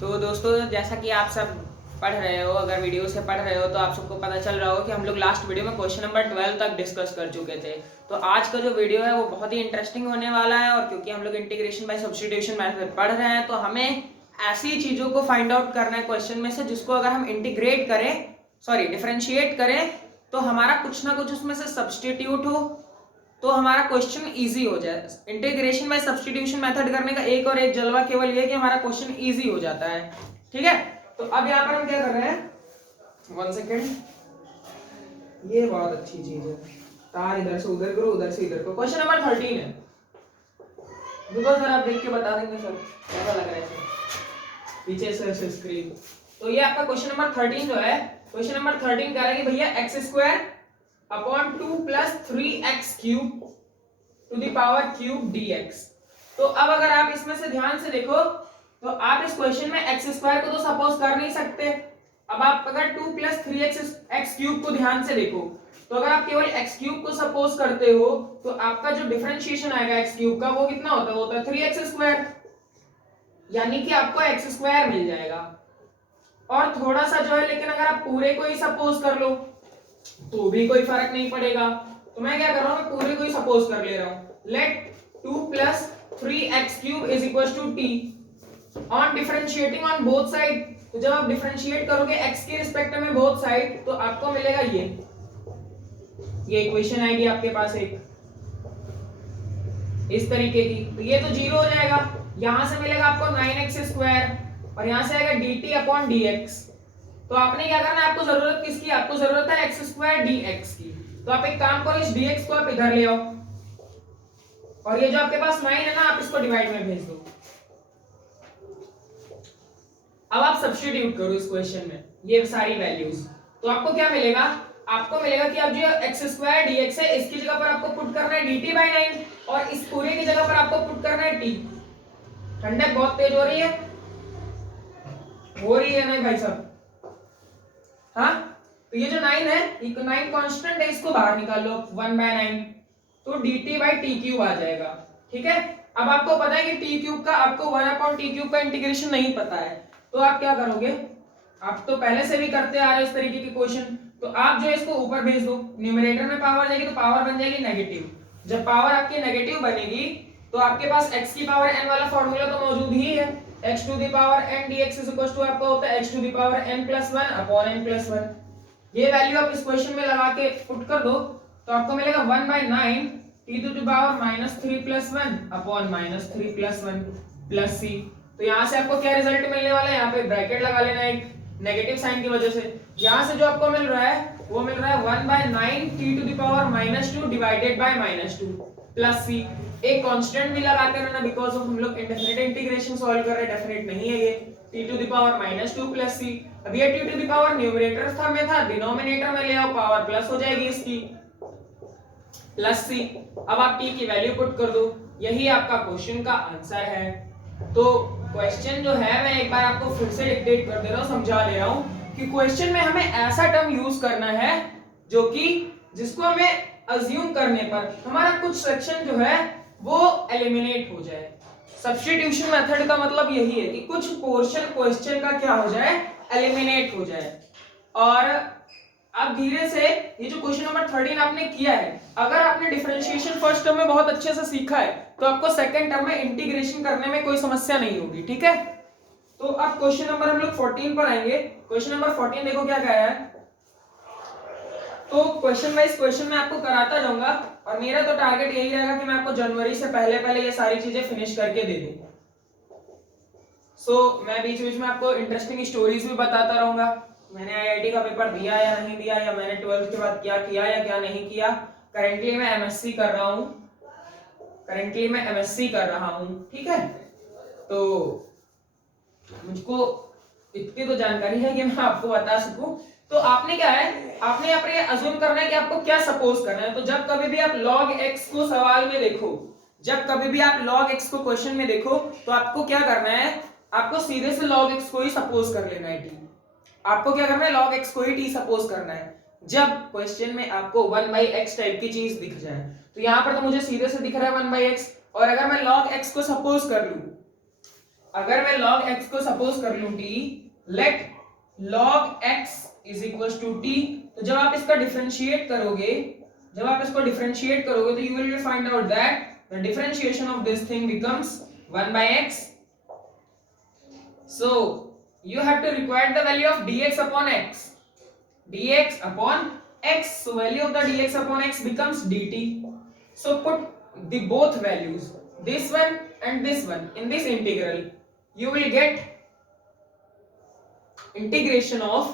तो दोस्तों, जैसा कि आप सब पढ़ रहे हो, अगर वीडियो से पढ़ रहे हो तो आप सबको पता चल रहा हो कि हम लोग लास्ट वीडियो में क्वेश्चन नंबर 12 तक डिस्कस कर चुके थे। तो आज का जो वीडियो है वो बहुत ही इंटरेस्टिंग होने वाला है, और क्योंकि हम लोग इंटीग्रेशन बाय सब्स्टिट्यूशन मेथड पढ़ रहे हैं तो हमें ऐसी चीज़ों को फाइंड आउट करना है क्वेश्चन में से जिसको अगर हम इंटीग्रेट करें, सॉरी डिफरेंशिएट करें, तो हमारा कुछ ना कुछ उसमें से सब्स्टिट्यूट हो तो हमारा क्वेश्चन इजी हो जाए। इंटीग्रेशन बाय सब्स्टिट्यूशन मेथड करने का एक और एक जलवा केवल ये कि हमारा क्वेश्चन इजी हो जाता है। ठीक है, तो अब यहाँ पर हम क्या कर रहे हैं, 1 सेकेंड, ये बहुत अच्छी चीज है। तार इधर से उधर करो, उधर से इधर करो। क्वेश्चन नंबर 13 है। बिकॉज सर आप देख के बता देंगे सर कैसा लग रहा है सर पीछे से स्क्रीन। तो ये आपका क्वेश्चन नंबर 13 जो है, क्वेश्चन नंबर 13 कह रहा है कि भैया x² upon 2 plus 3x cube two the power cube dx। तो अब अगर आप इसमें से ध्यान से देखो तो आप इस क्वेश्चन में x² को तो सपोज कर नहीं सकते। अब आप अगर 2 प्लस 3x क्यूब को ध्यान से देखो तो अगर आप केवल x क्यूब को सपोज करते हो तो आपका जो डिफरेंशिएशन आएगा x क्यूब का वो कितना होता है, वो होता है 3x², यानी कि आपको x² मिल जाएगा। और थोड़ा सा जो है, लेकिन अगर आप पूरे को ही सपोज कर लो तो भी कोई फर्क नहीं पड़ेगा। तो मैं क्या कर रहा हूं, मैं पूरे को ही सपोज कर ले रहा हूं। Let 2 plus 3x cube is equal to t on differentiating on both side. तो जब आप डिफरेंशिएट करोगे x के रिस्पेक्ट में बोथ साइड तो आपको मिलेगा ये इक्वेशन आएगी आपके पास एक इस तरीके की। तो ये तो 0 हो जाएगा। यहां से मिलेगा आपको 9x² और यहां से आएगा dt अपॉन dx। तो आपने क्या करना है, आपको जरूरत किसकी, आपको जरूरत है x² dx की। तो आप एक काम करो, इस dx को आप इधर ले आओ और ये जो आपके पास 9 है ना, आप इसको डिवाइड में भेज दो। अब आप सब्स्टिट्यूट करो इस क्वेश्चन में ये सारी वैल्यूज। तो आपको क्या मिलेगा, आपको मिलेगा कि अब जो x² dx है इसकी जगह पर आपको पुट करना है dt/9 और इस पूरे की जगह पर आपको पुट करना है t। ठंडक बहुत तेज हो रही है नहीं भाई साहब? हाँ, तो ये जो 9 है, ये 9 कांस्टेंट है, इसको बाहर निकाल लो 1/9, तो dt/t³ आ जाएगा। ठीक है, अब आपको पता है कि t क्यूब का, आपको 1/t³ का इंटीग्रेशन नहीं पता है, तो आप क्या करोगे, आप तो पहले से भी करते आ रहे हो इस तरीके के क्वेश्चन। तो आप जो है इसको ऊपर भेज दो, न्यूमरेटर में पावर जाएगी तो पावर बन जाएगी नेगेटिव। जब पावर आपकी नेगेटिव बनेगी तो आपके पास x की पावर n वाला फॉर्मूला तो मौजूद ही है। x to the power n dx is equal to आपका होता है x to the power n+1 upon n+1। ये वैल्यू आप इस क्वेश्चन में लगा के पुट कर दो तो आपको मिलेगा 1/9 t to the power -3+1 upon -3+1 plus c। तो यहां से आपको क्या रिजल्ट मिलने वाला है, यहाँ पे ब्रैकेट लगा लेना एक नेगेटिव साइन की वजह से। यहां से जो आपको मिल रहा है वो मिल रहा है 1/9 t to the power -2 divided by -2 plus c। एक कांस्टेंट भी लगाते रहना, बिकॉज़ ऑफ हम लोग इंडेफिनिट इंटीग्रेशन सॉल्व कर रहे हैं, डेफिनेट नहीं है ये। t to the power -2 plus c। अब ये t to the power numerator में था, डिनोमिनेटर में ले आओ, पावर प्लस हो जाएगी इसकी प्लस c। अब आप t की वैल्यू पुट कर दो, यही आपका क्वेश्चन का आंसर है। तो क्वेश्चन जो है मैं एक बार आपको फिर से डिक्टेट कर दे रहा हूं, समझा दे रहा हूं कि क्वेश्चन में हमें ऐसा टर्म यूज करना है जो कि जिसको हमें अज्यूम करने पर हमारा कुछ सेक्शन जो है वो एलिमिनेट हो जाए। सब्स्टिट्यूशन मेथड का मतलब यही है कि कुछ पोर्शन क्वेश्चन का क्या हो जाए, एलिमिनेट हो जाए। और अब धीरे से ये जो क्वेश्चन नंबर 13 आपने किया है, अगर आपने डिफरेंशिएशन फर्स्ट टर्म में बहुत अच्छे से सीखा है तो आपको सेकंड टर्म में इंटीग्रेशन करने में कोई समस्या नहीं होगी। ठीक है, तो अब क्वेश्चन नंबर हम लोग 14 पर आएंगे। क्वेश्चन नंबर 14 देखो क्या कह रहा है। तो क्वेश्चन वाइज क्वेश्चन मैं आपको कराता जाऊंगा और मेरा तो टारगेट यही रहेगा कि मैं आपको जनवरी से पहले पहले ये सारी चीजें फिनिश करके दे दूं। मैं बीच बीच में आपको इंटरेस्टिंग स्टोरीज भी बताता रहूंगा, मैंने आईआईटी का पेपर दिया या नहीं दिया, या मैंने 12th के बाद क्या किया या क्या नहीं किया। करेंटली मैं एमएससी कर रहा हूं। ठीक है, तो मुझको इतनी तो जानकारी है कि मैं आपको बता सकूं। तो आपने क्या है, आपने यहाँ पर ये अज्यूम करना है कि आपको क्या सपोज करना है। तो जब कभी भी आप log x को सवाल में देखो, जब कभी भी आप log x को क्वेश्चन में देखो तो आपको क्या करना है, आपको सीधे से log x को ही सपोज कर लेना है t। आपको क्या करना है, log x को ही t सपोज करना है। जब क्वेश्चन में आपको 1/x टाइप की चीज दिख जाए, तो यहाँ पर तो मुझे सीधे से दिख रहा है 1/x, और अगर मैं log x को सपोज कर लूं, अगर मैं log x को सपोज कर लूं t, let log x is equal to t, तो जब आप इसका डिफरेंशिएट करोगे, तो you will find out that the differentiation of this thing becomes 1 by x. So you have to require the value of dx upon x. dx upon x, so value of the dx upon x becomes dt. So put the both values, this one and this one, in this integral. You will get integration of,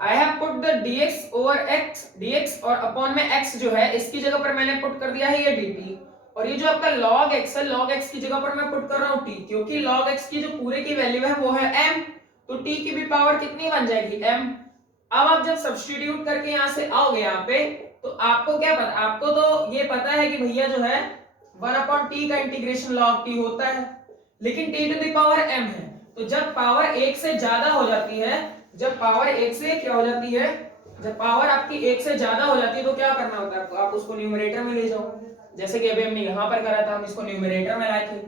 I have put the dx over x, dx और upon में x जो है इसकी जगह पर मैंने put कर दिया है ये dt, और ये जो आपका log x है, log x की जगह पर मैं पुट कर रहा हूँ t, क्योंकि log x की जो पूरे की वैल्यू है वो है m, तो t की भी पावर कितनी बन जाएगी m. अब आप जब सब्स्टिट्यूट करके यहाँ से आओगे यहाँ पे, तो आपको क्या पता, आपको तो ये पता है कि भैया जो है 1/t का इंटीग्रेशन log t होता है, लेकिन t to the power m है, तो जब पावर 1 से ज्यादा हो जाती है, जब पावर 1 से क्या हो जाती है, जब पावर आपकी 1 से ज्यादा हो जाती है तो क्या करना होता है आपको, आप उसको न्यूमरेटर में ले जाओ, जैसे कि अभी हमने यहाँ पर करा था, हम इसको न्यूमरेटर में लाए थे.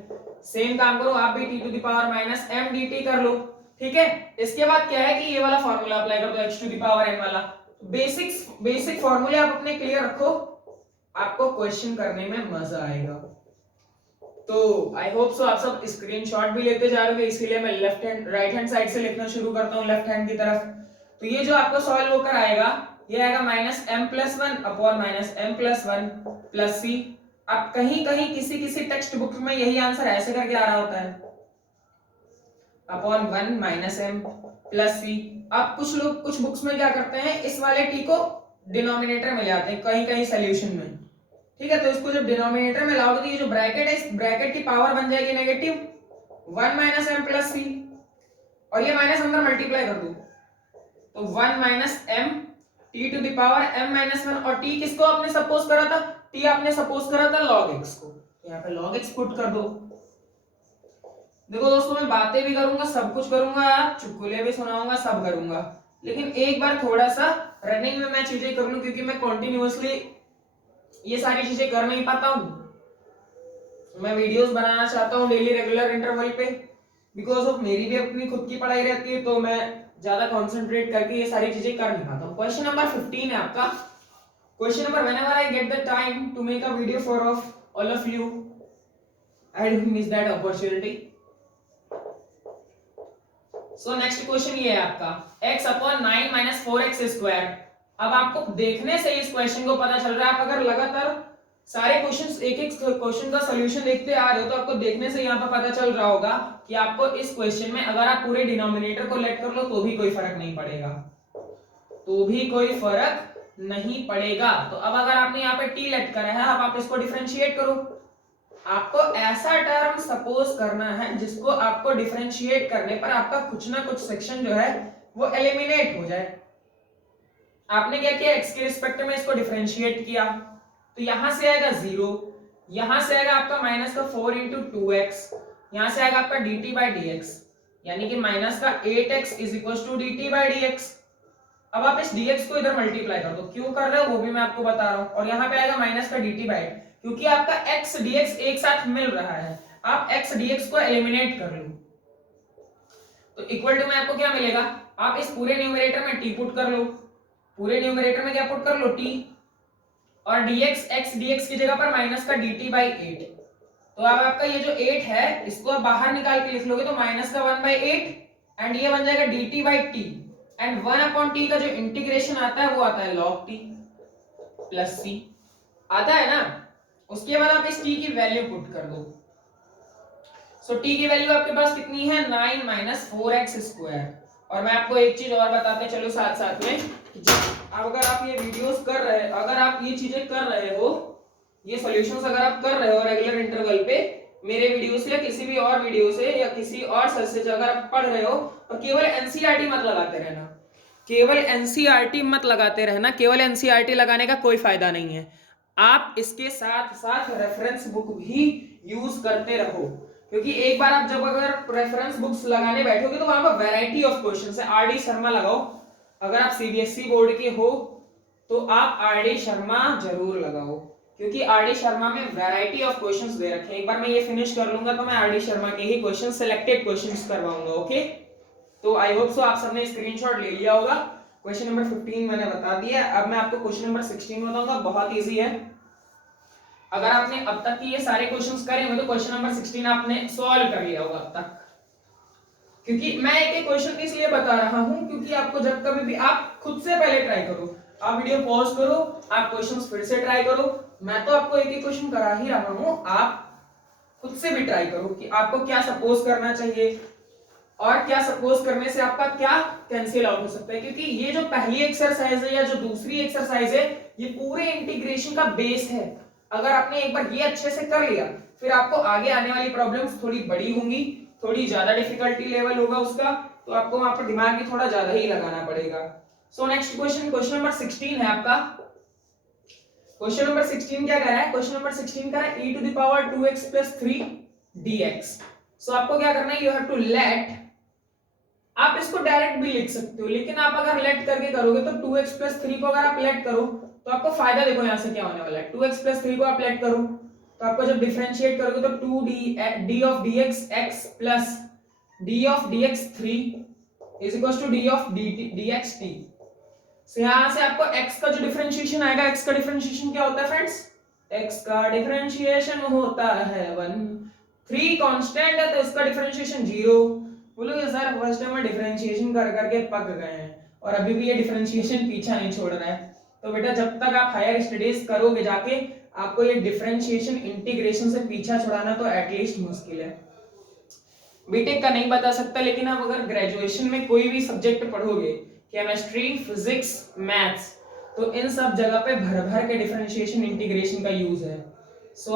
सेम काम करो आप भी, t to the power minus m dt कर लो. ठीक है, इसके बाद क्या है कि ये वाला फार्मूला अप्लाई कर दो, x to the power n वाला. बेसिक फार्मूले आप अपने क्लियर रखो, आपको क्वेश्चन करने में मजा आएगा. तो आई होप सो आप सब स्क्रीनशॉट भी लेते जा रहे हो, इसीलिए मैं left hand right hand side से लिखना शुरू करता हूँ लेफ्ट हैंड की तरफ. तो ये जो आपको सॉल्व होकर आएगा, ये आएगा -m+1 upon -m+1 plus c. अब कहीं किसी टेक्स्ट बुक में यही आंसर ऐसे करके आ रहा होता है, अपॉन 1 -m प्लस c. अब कुछ लोग कुछ बुक्स में क्या करते हैं, इस वाले t को डिनोमिनेटर में ले आते हैं कहीं सॉल्यूशन में. ठीक है, तो इसको जब डिनोमिनेटर में लाओगे तो ये जो ब्रैकेट है, इस ब्रैकेट की पावर बन जाएगी नेगेटिव 1 -m प्लस c, और ये माइनस अंदर मल्टीप्लाई कर दो, तो 1 -m t to the power m-1, और t किसको आपने सपोज करा था, t आपने सपोज करा था log x को, यहाँ पे log x पुट कर दो. देखो दोस्तों, मैं बातें भी करूंगा, सब कुछ करूंगा, चुटकुले भी सुनाऊंगा, सब करूंगा, लेकिन एक बार थोड़ा सा रनिंग में मैं चीजें कर लूं, क्योंकि मैं कॉन्टिन्यूअसली ये सारी चीजें कर नहीं पाता हूं. मैं वीडियोस बनाना चाहता हूं डेली रेगुलर इंटरवल पे, बिकॉज ऑफ मेरी भी अपनी खुद की पढ़ाई रहती है, तो मैं ज्यादा कंसंट्रेट करके ये सारी चीजें कर नहीं पाता हूं. क्वेश्चन नंबर 15 है आपका. Question number, whenever I get the time to make a video for of all of you, I don't miss that opportunity. So next question ये है आपका, x upon 9 - 4x square. अब आपको देखने से इस क्वेश्चन को पता चल रहा है, आप अगर लगातार सारे क्वेश्चंस एक क्वेश्चन का सॉल्यूशन देखते आ रहे हो, तो आपको देखने से यहाँ पर पता चल रहा होगा कि आपको इस क्वेश्चन में अगर आप पूरे डिनोमिनेटर को लेट कर लो तो भी कोई फर्क नहीं पड़ेगा, तो अब अगर आपने यहाँ पे t लेट करा है, अब आप इसको डिफरेंशिएट करो. आपको ऐसा टर्म सपोज करना है जिसको आपको डिफरेंशिएट करने पर आपका कुछ ना कुछ सेक्शन जो है वो एलिमिनेट हो जाए. आपने क्या किया, x के रिस्पेक्ट में इसको डिफरेंशिएट किया, तो यहां से आएगा 0, यहां से आएगा आपका -4 × 2x, यहां से आएगा आपका dt/dx, यानी कि माइनस का 8x = dt/dx. अब आप इस dx को इधर मल्टीप्लाई कर दो, क्यों कर रहे हो वो भी मैं आपको बता रहा हूं, और यहां पे आएगा माइनस का dt/, क्योंकि आपका x dx एक साथ मिल रहा है, आप x dx को एलिमिनेट कर लो, तो इक्वल टू में आपको क्या मिलेगा, आप इस पूरे न्यूमरेटर में t पुट कर लो, पूरे न्यूमरेटर में क्या पुट कर लो t, और dx x dx की जगह पर माइनस का dt/8. तो अब आपका ये जो 8 है इसको आप बाहर निकाल के लिख लोगे तो माइनस का 1/8, एंड ये बन जाएगा dt/t, एंड 1/t का जो इंटीग्रेशन आता है वो आता है log t प्लस c, आता है ना. उसके बाद आप इस t की वैल्यू पुट कर दो, सो t की वैल्यू आपके पास कितनी है, 9 - 4x स्क्वायर. और मैं आपको एक चीज और बताते चलो साथ साथ में, अब अगर आप ये वीडियोस कर रहे, अगर आप ये चीजें कर रहे हो, ये सॉल्यूशंस अगर आप कर रहे हो रेगुलर इंटरवल पे, मेरे वीडियो से या किसी भी और वीडियो से या किसी और सर से अगर आप पढ़ रहे हो, तो केवल एनसीईआरटी मत लगाते रहना, केवल एनसीईआरटी मत लगाते रहना, केवल एनसीईआरटी लगाने का कोई फायदा नहीं है. आप इसके साथ साथ रेफरेंस बुक भी यूज करते रहो, क्योंकि एक बार आप जब अगर रेफरेंस बुक्स लगाने बैठोगे तो वहां पर वैरायटी ऑफ क्वेश्चंस है. आरडी शर्मा लगाओ, अगर आप सीबीएसई बोर्ड के हो तो आप आरडी शर्मा जरूर लगाओ, क्योंकि आरडी शर्मा में वैरायटी ऑफ क्वेश्चंस दे रखे हैं। एक बार मैं ये फिनिश कर लूंगा तो मैं आरडी शर्मा के ही क्वेश्चन सिलेक्टेड क्वेश्चंस करवाऊंगा। ओके, तो आई होप सो आप सबने स्क्रीनशॉट ले लिया होगा। क्वेश्चन नंबर 15 मैंने बता दिया। अब मैं आपको क्वेश्चन नंबर 16 बताऊंगा, बहुत इजी है। अगर आपने अब तक की ये सारे क्वेश्चंस करे होंगे तो क्वेश्चन नंबर 16 आपने सॉल्व कर लिया होगा अब तक। क्योंकि मैं एक क्वेश्चन इसलिए बता रहा हूं क्योंकि आपको जब कभी भी आप खुद से पहले ट्राई करो, आप वीडियो पॉज करो, आप क्वेश्चंस फिर से ट्राई करो। मैं तो आपको एक क्वेश्चन करा ही रहा हूं, आप खुद से भी ट्राई करो कि आपको क्या सपोज करना चाहिए और क्या सपोज करने से आपका क्या कैंसिल आउट हो सकता है। क्योंकि ये जो पहली एक्सरसाइज है या जो दूसरी एक्सरसाइज है, ये पूरे इंटीग्रेशन का बेस है। अगर आपने एक बार ये अच्छे से कर लिया, फिर आपको आगे आने वाली प्रॉब्लम्स थोड़ी बड़ी होंगी, थोड़ी ज्यादा डिफिकल्टी लेवल होगा उसका, तो आपको वहां पर दिमाग भी थोड़ा ज्यादा ही लगाना पड़ेगा। So next question, question number 16 है आपका। क्वेश्चन नंबर 16 क्या कह रहा है? क्वेश्चन नंबर 16 कह रहा है e to the power 2x plus 3 dx। सो आपको क्या करना है, यू हैव टू लेट, आप इसको डायरेक्ट भी लिख सकते हो, लेकिन आप अगर लेट करके करोगे तो 2x plus 3 को अगर आप लेट करो तो आपको फायदा देखो यहां से क्या होने वाला है। 2x plus 3 को आप लेट करो तो आपको जब डिफरेंशिएट करोगे तो 2d of dx x plus d of dx 3 is equals to d of dx t। so यहां से आपको x का जो डिफरेंशिएशन आएगा, x का डिफरेंशिएशन क्या होता है फ्रेंड्स? x का डिफरेंशिएशन होता है 1, 3 कांस्टेंट है तो इसका डिफरेंशिएशन 0। बोलोगे सर फर्स्ट टाइम में डिफरेंशिएशन कर करके पक गए हैं और अभी भी ये डिफरेंशिएशन पीछा नहीं छोड़ रहा है। तो बेटा जब तक आप हायर स्टडीज करोगे जाके, आपको ये डिफरेंशिएशन इंटीग्रेशन से पीछा छुड़ाना तो एटलीस्ट मुश्किल है। बीटेक का नहीं बता सकता, लेकिन आप अगर ग्रेजुएशन में कोई भी सब्जेक्ट पढ़ोगे, केमिस्ट्री, फिजिक्स, मैथ्स, तो इन सब जगह पे भर भर के डिफरेंशिएशन इंटीग्रेशन का यूज है। सो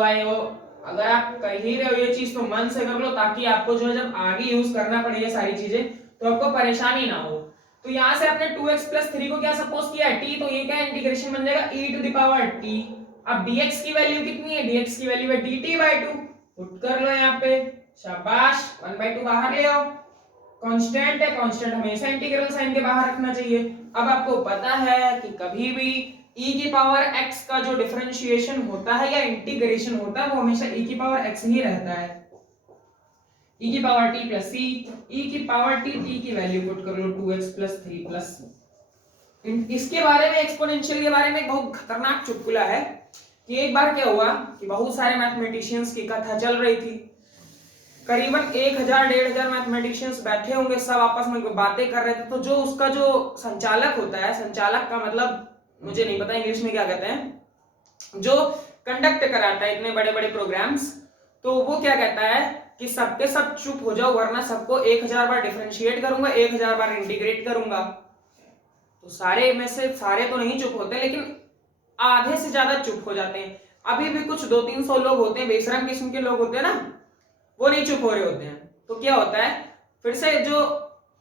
अगर आप कर ही रहे हो ये चीज तो मन से कर लो, ताकि आपको जो है जब आगे यूज करना पड़े ये सारी चीजें तो आपको परेशानी ना हो। तो यहां से आपने 2x plus 3 को क्या सपोज किया है? t, तो ये क्या इंटीग्रेशन बन जाएगा e to the power t। अब dx की वैल्यू कितनी है? dx की वैल्यू है dt/2, पुट कर लो यहाँ पे, शाबाश, 1/2 बाहर ले आओ। कांस्टेंट है, कांस्टेंट हमेशा इंटीग्रल साइन के बाहर रखना चाहिए। अब आपको पता है कि कभी भी e की पावर x का जो डिफरेंशिएशन होता है या इंटीग्रेशन होता है वो हमेशा e की पावर x ही रहता है। e की power t plus c, e की पावर t, t की वैल्यू पुट कर लो 2x plus 3 plus। इसके बारे में, एक्सपोनेंशियल के बारे में एक बहुत खतरनाक चुटकुला है कि एक बार क्या हुआ कि बहुत सारे मैथमेटिशियंस की कथा चल रही थी। करीबन 1000-1500 मैथमेटिशियंस बैठे होंगे, सब आपस में बातें कर रहे थे। तो जो उसका जो संचालक होता है, संचालक का मतलब मुझे नहीं पता इंग्लिश में क्या कहते हैं, जो कंडक्ट कराता है इतने बड़े बड़े प्रोग्राम्स, तो वो क्या कहता है कि सबके सब चुप हो जाओ वरना सबको 1000 बार डिफरेंशिएट करूंगा, 1000 बार इंटीग्रेट करूंगा। तो सारे में से सारे तो नहीं चुप होते, लेकिन आधे से ज्यादा चुप हो जाते हैं। अभी भी कुछ 200-300 लोग होते हैं, बेशरम किस्म के लोग होते हैं ना, वो नहीं चुप हो रहे होते हैं। तो क्या होता है, फिर से जो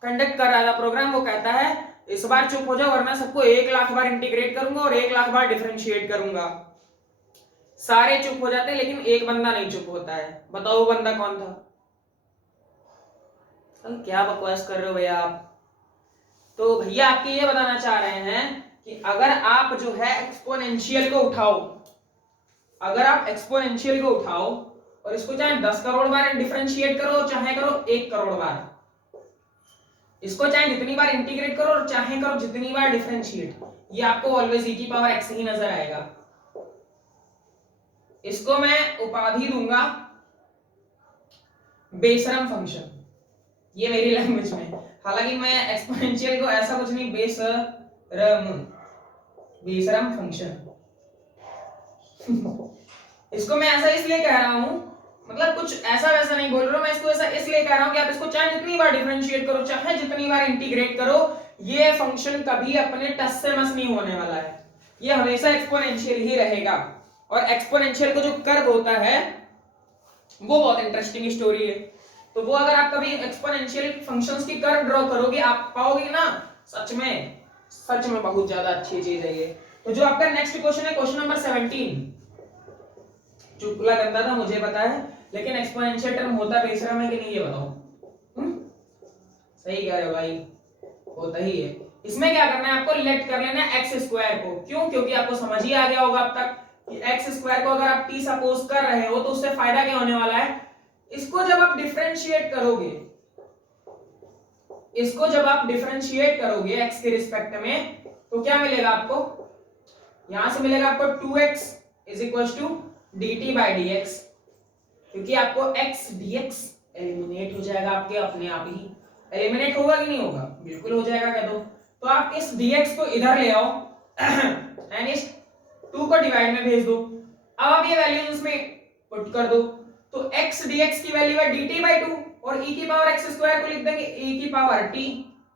कंडक्ट कर रहा था प्रोग्राम वो कहता है इस बार चुप हो जाओ वरना सबको 1,00,000 बार इंटीग्रेट करूंगा और 1,00,000 बार डिफरेंशिएट करूंगा। सारे चुप हो जाते हैं लेकिन एक बंदा नहीं चुप होता है। बताओ वो बंदा कौन था? क्या बकवास कर रहे हो भैया आप? तो भैया आपके ये बताना चाह रहे हैं कि अगर आप जो है एक्सपोनेंशियल को उठाओ, अगर आप एक्सपोनेंशियल को उठाओ और इसको चाहे 10 करोड़ बार डिफरेंशिएट करो, चाहे करो 1 करोड़ बार, इसको चाहे जितनी बार इंटीग्रेट करो और चाहे करो जितनी बार डिफरेंशिएट, ये आपको ऑलवेज e की पावर x ही नजर आएगा। इसको मैं उपाधि दूंगा बेशरम फंक्शन, ये मेरी लैंग्वेज में। हालांकि मैं एक्सपोनेंशियल को ऐसा कुछ नहीं, बेशरम फंक्शन इसको मैं ऐसा इसलिए कह रहा हूं, मतलब कुछ ऐसा वैसा नहीं बोल रहा हूं मैं, इसको ऐसा इसलिए कह रहा हूं कि आप इसको चाहे जितनी बार डिफरेंशिएट करो, चाहे जितनी बार इंटीग्रेट करो, ये फंक्शन कभी अपने टस से मस नहीं होने वाला है, ये हमेशा एक्सपोनेंशियल ही रहेगा। और एक्सपोनेंशियल को जो कर्व होता है वो बहुत इंटरेस्टिंग स्टोरी है। तो वो अगर आप कभी एक्सपोनेंशियल फंक्शंस की कर्व ड्रॉ करोगे, आप पाओगे ना सच में बहुत ज्यादा अच्छी चीज है ये। तो जो आपका नेक्स्ट क्वेश्चन है, क्वेश्चन नंबर 17, चुटकुला गंदा था मुझे पता है, लेकिन एक्सपोनेंशियल टर्म होता बेशरम है कि नहीं ये बताओ? सही कह रहे हो भाई, होता ही है। इसमें क्या करना है आपको, लेट कर लेना है x स्क्वायर को। क्यों? क्योंकि आपको समझ ही आ गया होगा अब तक कि एक्स स्क्वायर को अगर आप टी सपोज कर रहे हो तो उससे फायदा क्या होने वाला है, इसको जब आप डिफरेंशिएट करोगे, इसको जब आप डिफरेंशिएट करोगे एक्स के रिस्पेक्ट में तो क्या मिलेगा आपको, यहां से मिलेगा आपको 2x is equal to dt by dx, क्योंकि आपको x dx एलिमिनेट हो जाएगा आपके अपने आप ही। एलिमिनेट होगा कि नहीं होगा, बिल्कुल हो जाएगा कह दो। तो आप इस dx को इधर ले आओ एंड इस 2 को डिवाइड में भेज दो। अब आप ये वैल्यूज इसमें पुट कर दो, तो x dx की वैल्यू है dt बाई 2 और e की पावर x स्क्वायर को लिख देंगे e की पावर t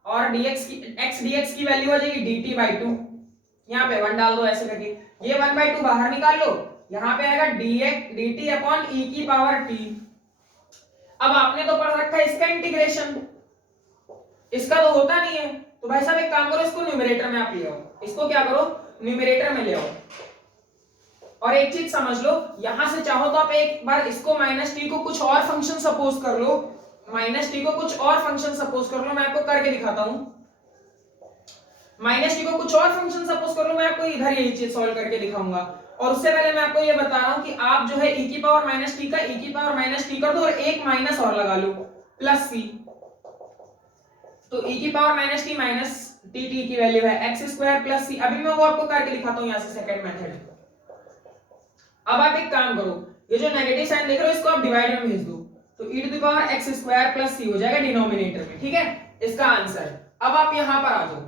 और dx की x dx की वैल्यू आ जाएगी dt बाई 2, यहाँ पे 1 डाल दो ऐसे करके, ये 1/2 बाहर निकाल लो, यहाँ पे आएगा dx dt अपॉन e की पावर t। अब आपने तो पढ़ रखा है इसका इंटीग्रेशन, इसका तो होता नहीं है, तो भाई साहब एक काम करो, इसको न्यूमरेटर में आप ले आओ, इसको क्या करो न्यूमरेटर में ले आओ। और एक चीज समझ लो, यहां से चाहो तो आप एक बार इसको माइनस टी को कुछ और फंक्शन सपोज कर लो, माइनस टी को कुछ और फंक्शन सपोज कर लो, मैं आपको करके दिखाता हूं। माइनस टी को कुछ और फंक्शन सपोज कर लो, मैं आपको इधर यही चीज सॉल्व करके दिखाऊंगा। और उससे पहले मैं आपको ये बता रहा हूं कि आप जो है e की पावर माइनस टी का e की पावर माइनस टी कर दो और एक माइनस और लगा लो प्लस सी, तो e की power minus T minus T, T की वैल्यू है एक्स स्क्वायर प्लस सी। अभी मैं वो आपको करके दिखाता हूं यहां से सेकंड मेथड। अब आप एक काम करो, ये जो नेगेटिव साइन देख रहे हो इसको आप डिवाइड में भेज दो, तो e to the power x square plus c हो जाएगा डिनोमिनेटर में, ठीक है इसका आंसर। अब आप यहां पर आ जाओ,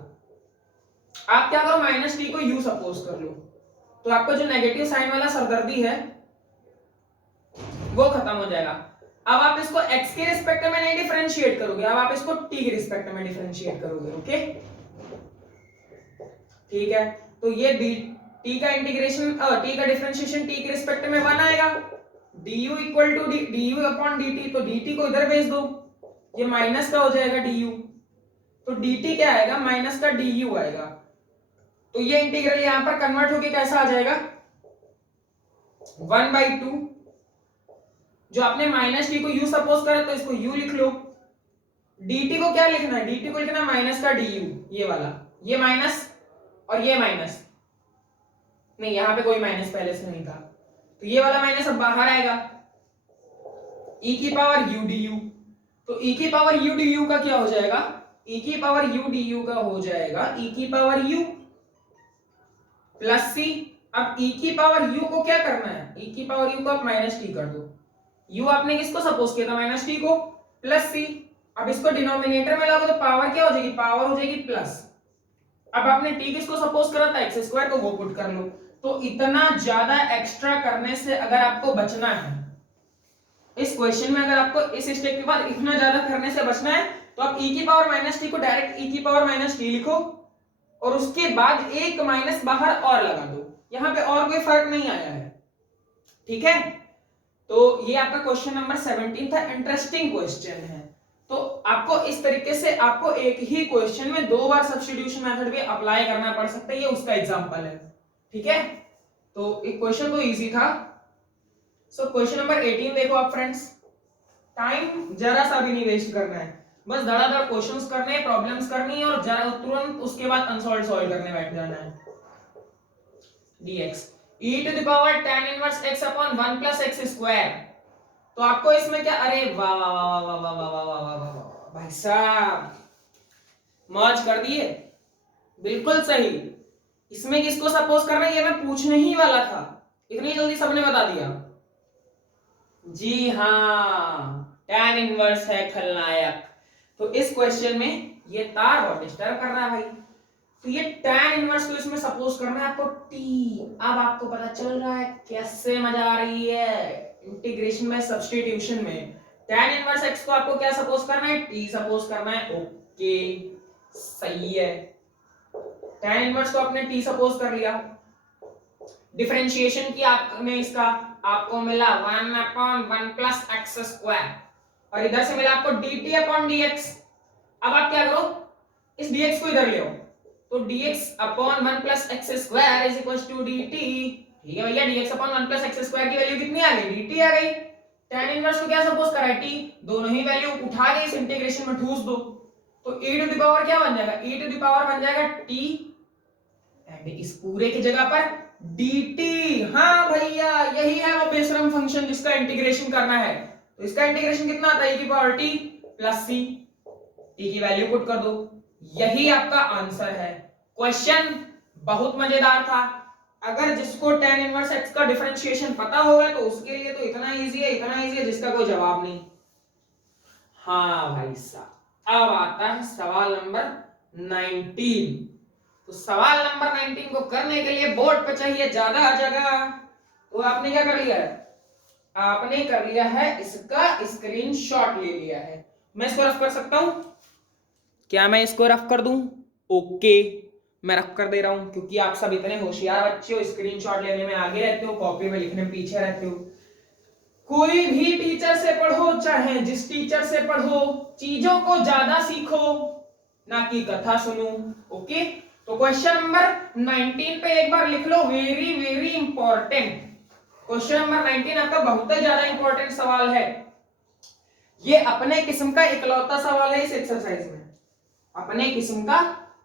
आप क्या करो माइनस टी को u सपोज कर लो, तो आपको जो नेगेटिव साइन वाला सरदर्दी है वो खत्म हो जाएगा। अब आप इसको x के रिस्पेक्ट में नहीं डिफरेंशिएट करोगे, अब आप इसको t के रिस्पेक्ट में डिफरेंशिएट करोगे, ओके ठीक है। तो ये t का इंटीग्रेशन t का डिफरेंशिएशन t के रिस्पेक्ट में 1 आएगा, du equal to du upon dt, तो dt को इधर भेज दो, ये माइनस का हो जाएगा du, तो dt क्या आएगा माइनस का du आएगा। तो ये इंटीग्रल यहां पर कन्वर्ट होके कैसा आ जाएगा 1/2, जो आपने माइनस टी को u सपोज करा तो इसको u लिख लो, dt को क्या लिखना है, dt को लिखना है माइनस का du, ये वाला, ये माइनस और ये माइनस, नहीं यहां पे कोई माइनस पहले से नहीं था, तो ये वाला माइनस अब बाहर आएगा, e की पावर u du, तो e की पावर u du का क्या हो जाएगा, e की पावर u du का हो जाएगा e की पावर u प्लस c। अब e की पावर u को क्या करना है, e की पावर u को आप माइनस टी कर दो, u आपने किसको सपोज किया था माइनस टी को, प्लस c। अब इसको डिनोमिनेटर में लाओगे तो पावर क्या हो जाएगी, पावर हो जाएगी प्लस। अब आपने t किसको सपोज करा था एक्स स्क्वायर को, वो पुट कर लो। तो इतना ज्यादा एक्स्ट्रा करने से अगर आपको बचना है इस क्वेश्चन में, अगर आपको इस स्टेप के बाद इतना ज्यादा करने से बचना है तो आप e की पावर माइनस टी को डायरेक्ट e की पावर माइनस टी लिखो और उसके बाद एक माइनस बाहर और लगा दो, यहां पे और कोई फर्क नहीं आया है, ठीक है। तो ये आपका क्वेश्चन नंबर 17 था, इंटरेस्टिंग क्वेश्चन है। तो आपको इस तरीके से आपको एक ही क्वेश्चन में 2 बार सब्स्टिट्यूशन मेथड भी अप्लाई करना पड़ सकता है, ये उसका एग्जांपल है, ठीक है। तो एक क्वेश्चन तो इजी था। सो क्वेश्चन नंबर 18 देखो आप फ्रेंड्स, टाइम जरा सा भी नहीं वेस्ट करना है, बस धड़ाधड़ क्वेश्चंस करने हैं, प्रॉब्लम्स करनी है और जरा तुरंत उसके बाद अनसॉल्व्ड सॉल्व करने बैठ जाना है। dx e to the power tan inverse x upon 1 plus x square, तो आपको इसमें क्या, अरे वाह वाह वाह वाह वाह वाह वाह वाह वाह भाई साहब मौज कर दिए, बिल्कुल सही। इसमें किसको सपोज करना है ये मैं पूछने ही वाला था, इतनी जल्दी सबने बता दिया। जी हाँ tan इनवर्स है खलनायक। तो इस क्वेश्चन में ये तार बहुत डिस्टर्ब कर रहा है भाई, तो ये tan इनवर्स को इसमें सपोज करना है आपको t। अब आपको पता चल रहा है कैसे मजा आ रही है इंटीग्रेशन में, सब्स्टिट्यूशन में। tan इनवर्स x को आपको क्या सपोज करना है, t सपोज करना है, ओके सही है। tan इनवर्स को आपने t सपोज कर लिया, डिफरेंशिएशन की आपने इसका, आपको मिला 1 अपॉन 1 प्लस एक्स स्क्वायर और इधर से मिला आपको dt अपॉन dx। अब आप क्या करो इस dx को इधर ले आओ, तो dx upon 1 plus x square is equal to dt, ठीक है भैया। dx upon 1 plus x square की वैल्यू कितनी आ गई, dt आ गई। tan इनवर्स को क्या सपोज करा है, t, दोनों ही वैल्यू उठा के इस इंटीग्रेशन में ठूस दो, तो e टू द पावर क्या बन जाएगा, e टू द पावर बन जाएगा t एंड इस पूरे की जगह पर dt। हाँ भैया, यही है वो बेसरम फंक्शन जिसका इंटीग्रेशन करना है। तो इसका इंटीग्रेशन कितना आता है, e की power t plus c, t की वैल्यू पुट कर दो, यही आपका आंसर है। क्वेश्चन बहुत मजेदार था। अगर जिसको tan इनवर्स x का डिफरेंशिएशन पता होगा तो उसके लिए तो इतना इजी है, इतना इजी है जिसका कोई जवाब नहीं। हाँ भाई साहब, अब आता है सवाल नंबर 19। तो सवाल नंबर 19 को करने के लिए बोर्ड पे चाहिए ज्यादा जगह। तो आपने क्या कर लिया है, आपने कर लिया है इसका स्क्रीनशॉट ले लिया है। मैं इसको रफ कर सकता हूं क्या, मैं इसको रफ कर दूं? ओके, मैं रफ कर दे रहा हूं, क्योंकि आप सब इतने होशियार बच्चे हो, स्क्रीनशॉट लेने में आगे रहते हो, कॉपी में लिखने में पीछे रहते हो। कोई भी टीचर से पढ़ो, चाहे जिस टीचर से पढ़ो, चीजों को ज्यादा सीखो, ना कि कथा सुनो। ओके, तो क्वेश्चन नंबर 19 पे एक बार लिख लो, very very important. Question number 19 आपका बहुत ही ज्यादा इंपॉर्टेंट सवाल है। ये अपने किस्म का इकलौता सवाल है इस एक्सरसाइज में, अपने किस्म का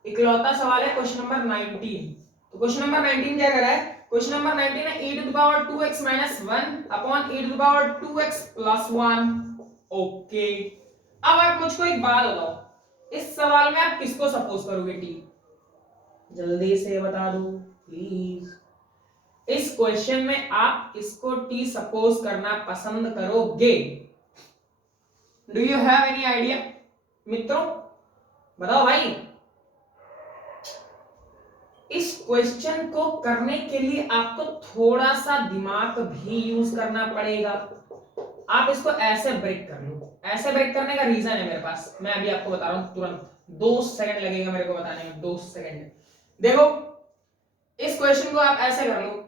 इकलौता सवाल है क्वेश्चन नंबर 19। तो क्वेश्चन नंबर 19 क्या कर रहा है, क्वेश्चन नंबर 19 है e to the power 2x - 1 upon e to the power 2x + 1। Okay, अब आप मुझको एक बात बताओ, इस सवाल में आप किसको सपोज करोगे t? जल्दी से बता दो प्लीज। इस क्वेश्चन में आप किसको t सपोज करना पसंद करोगे? Do you have any idea मित्रों, बताओ भाई। इस क्वेश्चन को करने के लिए आपको थोड़ा सा दिमाग भी यूज करना पड़ेगा। आप इसको ऐसे ब्रेक कर लो, ऐसे ब्रेक करने का रीजन है मेरे पास, मैं अभी आपको बता रहा हूं तुरंत, 2 सेकंड लगेगा मेरे को बताने में, 2 सेकंड। देखो, इस क्वेश्चन को आप ऐसे कर लो,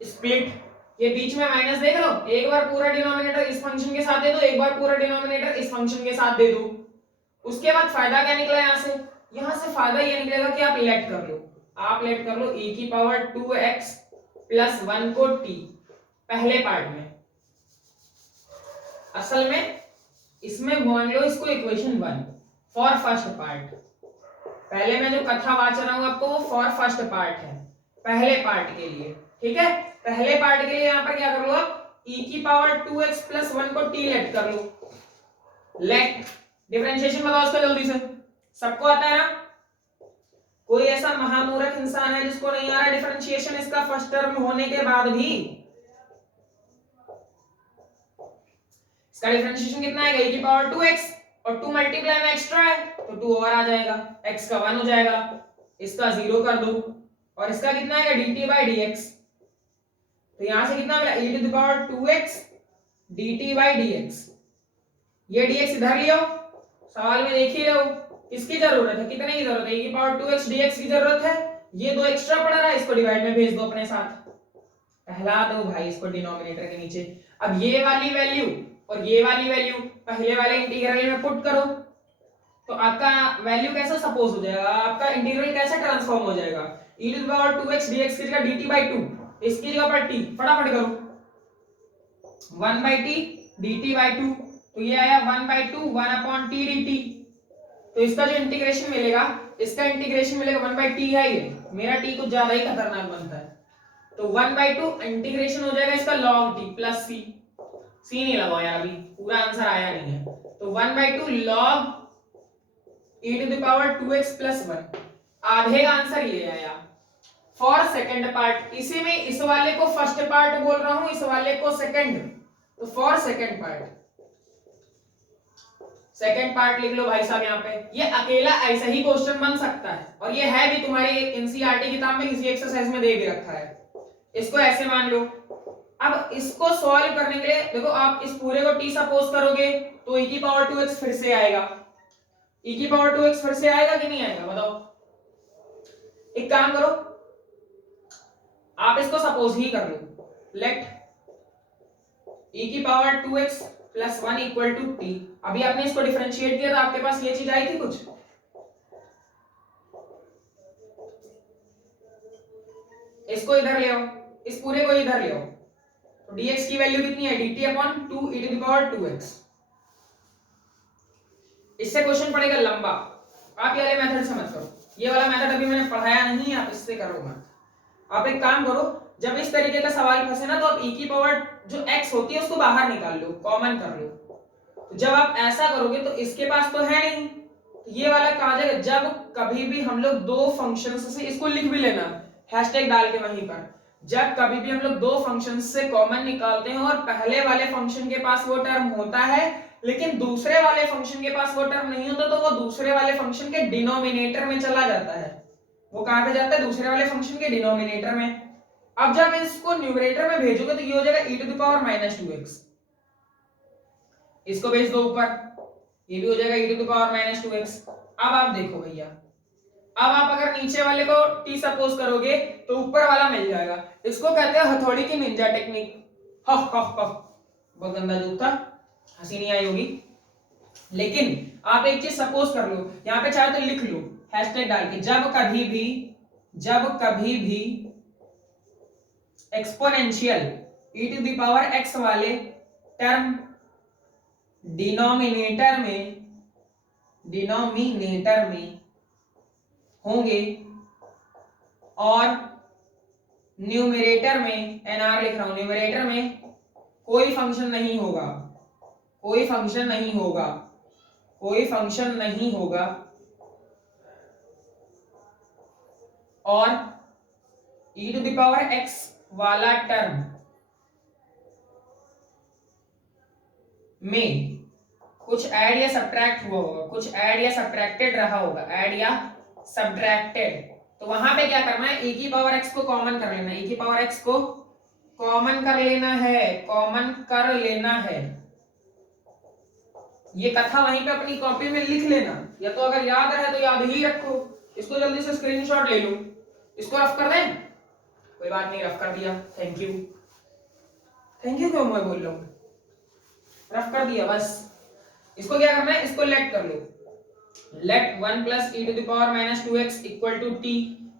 स्प्लिट, ये बीच में माइनस देख लो, एक बार पूरा डिनोमिनेटर इस फंक्शन के साथ दे दो, एक बार पूरा डिनोमिनेटर इस फंक्शन के साथ दे दो। उसके बाद फायदा क्या निकला यहां से फायदा ये निकलेगा कि आप लेट कर लो, आप लेट कर लो e की पावर 2x + 1 को t पहले पार्ट में। असल में इसमें मान लो इसको इक्वेशन 1 फॉर फर्स्ट पार्ट, पहले मैं जो कथा वाच रहा हूं आपको वो फॉर फर्स्ट पार्ट है, पहले पार्ट के लिए, ठीक है। पहले पार्ट के लिए यहां पर क्या कर लो आप, e की पावर 2x + 1 को t लेट कर लो। लेट डिफरेंशिएशन बताओ उसका जल्दी से, सबको आता है ना? कोई ऐसा महामूर्ख इंसान है जिसको नहीं आ रहा डिफरेंशिएशन इसका फर्स्ट टर्म होने के बाद भी? इसका डिफरेंशिएशन कितना आएगा, e की पावर 2x और 2 मल्टीप्लाई में एक्स्ट्रा है तो 2 और आ जाएगा, x का 1 हो जाएगा, इसका 0 कर दो, और इसका कितना आएगा dt/dx। तो यहां से कितना मिला, e to the power 2x dt/dx। ये dx इधर लियो, सवाल में देख ही रहे हो किसकी जरूरत है, कितने की जरूरत है, e की पावर 2x dx की जरूरत है। ये 2 एक्स्ट्रा पड़ रहा है, इसको डिवाइड में भेज दो अपने साथ, पहला दो भाई इसको डिनोमिनेटर के नीचे। अब ये वाली वैल्यू और ये वाली वैल्यू पहले वाले इंटीग्रल में पुट करो, तो आपका वैल्यू कैसा सपोज हो जाएगा, आपका इंटीग्रल कैसे ट्रांसफॉर्म हो जाएगा, e to the power 2x dx की जगह dt/2, इसकी जगह पर t, फटाफट करो, 1/t dt/2, तो ये आया 1/2 1/t dt। तो इसका जो इंटीग्रेशन मिलेगा, इसका इंटीग्रेशन मिलेगा 1/t है, ये मेरा t कुछ ज्यादा ही खतरनाक बनता है, तो 1/2 इंटीग्रेशन हो जाएगा इसका log t plus c, c नहीं लगाओ यार अभी, पूरा आंसर आया नहीं है, तो 1/2 log e to the power 2x + 1, आधे का आंसर ये आया फॉर सेकंड पार्ट। इसी में इस वाले को फर्स्ट पार्ट बोल रहा हूं, इस वाले को सेकंड, तो for second part, second part लिख लो भाई साहब यहाँ पे। ये अकेला ऐसा ही क्वेश्चन बन सकता है, और ये है भी तुम्हारी एनसीईआरटी किताब में किसी एक्सरसाइज में दे भी रखा है, इसको ऐसे मान लो। अब इसको सॉल्व करने के लिए देखो, आप इस पूरे को t सपोज करोगे तो e की पावर 2x फिर से आएगा, e की पावर 2x फिर से आएगा कि नहीं आएगा बताओ? एक काम करो, आप इसको सपोज ही कर लो, लेट e की पावर 2x + 1 = t। अभी आपने इसको डिफरेंशिएट किया तो आपके पास ये चीज आई थी कुछ, इसको इधर ले आओ, इस पूरे को इधर ले आओ, तो dx की वैल्यू कितनी है, dt/2 e to the power 2x। इससे क्वेश्चन पड़ेगा लंबा, आप ये वाले मेथड से मत करो, ये वाला मेथड अभी मैंने पढ़ाया नहीं, आप इससे करो मत, आप एक काम करो, जब इस तरीके का सवाल फंसे ना तो आप e की पावर जो x होती है उसको बाहर निकाल लो, कॉमन कर लो। तो जब आप ऐसा करोगे तो इसके पास तो है नहीं, तो ये वाला कहाँ जाएगा? जब कभी भी हम लोग दो फंक्शंस से, इसको लिख भी लेना हैशटैग डाल के वहीं पर, जब कभी भी हम लोग दो फंक्शंस से कॉमन निकालते हैं और पहले वाले फंक्शन के पास वो टर्म होता है लेकिन दूसरे वाले फंक्शन के पास वो टर्म नहीं होता, तो वो दूसरे वाले फंक्शन के डिनोमिनेटर में चला जाता है। वो कहां पे जाता है? दूसरे वाले फंक्शन के डिनोमिनेटर में। अब जब इसको न्यूमरेटर में भेजोगे तो ये हो जाएगा e to the power -2x, इसको भेज दो ऊपर, ये भी हो जाएगा e to the power -2x। अब आप देखो भैया, अब आप अगर नीचे वाले को t सपोज करोगे तो ऊपर वाला मिल जाएगा। इसको कहते हैं हथौड़ी की निंजा टेक्निक। बहुत गंदा जोक था, हंसी नहीं आई होगी, लेकिन आप एक चीज सपोज कर लो, यहाँ पे चाहे तो लिख लो हैशटैग डाल के, जब कभी भी exponential e to the power x वाले टर्म डिनोमिनेटर में होंगे और न्यूमरेटर में, nr लिख रहा हूं, न्यूमरेटर में कोई फंक्शन नहीं होगा और e to the power x वाला टर्म में कुछ ऐड या सब्ट्रैक्ट हुआ होगा, कुछ ऐड या सब्ट्रैक्टेड रहा होगा, ऐड या सब्ट्रैक्टेड, तो वहां पे क्या करना है? e की पावर x को कॉमन कर लेना है, e की पावर x को कॉमन कर लेना है। ये कथा वहीं पे अपनी कॉपी में लिख लेना, या तो अगर याद रहे तो याद ही रखो, इसको जल्दी से स्क्रीनशॉट ले लो। इसको रफ कर दें? कोई बात नहीं, रफ कर दिया, थैंक यू क्यों मैं बोल रहा हूं, रफ कर दिया बस। इसको क्या करना है? इसको लेट कर लो, let 1 plus e to the power -2x equal to t,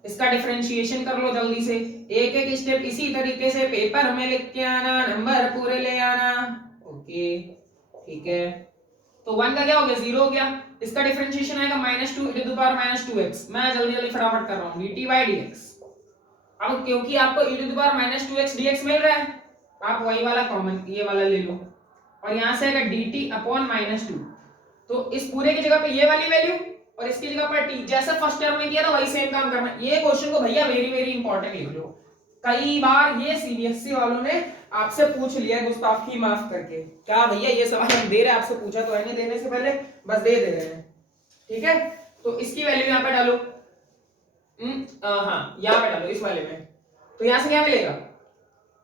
इसका डिफरेंशिएशन कर लो जल्दी से, एक एक स्टेप इसी तरीके से पेपर में लिख के आना, नंबर पूरे ले आना। ओके ठीक है, तो 1 का क्या हो गया? 0 हो गया, इसका डिफरेंशिएशन आएगा -2 e to the power -2x, मैं जल्दी फटाफट कर रहा हूं, dt by dx। अब क्योंकि आपको e to the power -2x dx मिल रहा है, आप वही वाला कॉमन ये वाला ले लो, और यहां से आएगा dt अपॉन -2, तो इस पूरे की जगह पे ये वाली वैल्यू और इसकी जगह पर t, जैसा फर्स्ट टर्म में किया था वही सेम काम करना। ये क्वेश्चन को भैया वेरी इंपॉर्टेंट लिख लो, कई बार ये सीबीएसई वालों ने आपसे पूछ लिया गुस्ताखी माफ करके, क्या भैया ये सवाल हम दे रहे हैं, आपसे पूछा तो है नहीं देने से पहले, बस दे रहे हैं, ठीक है। तो इसकी वैल्यू यहाँ पे डालो, हाँ यहाँ पे डालो इस वाले में, तो यहाँ से क्या मिलेगा?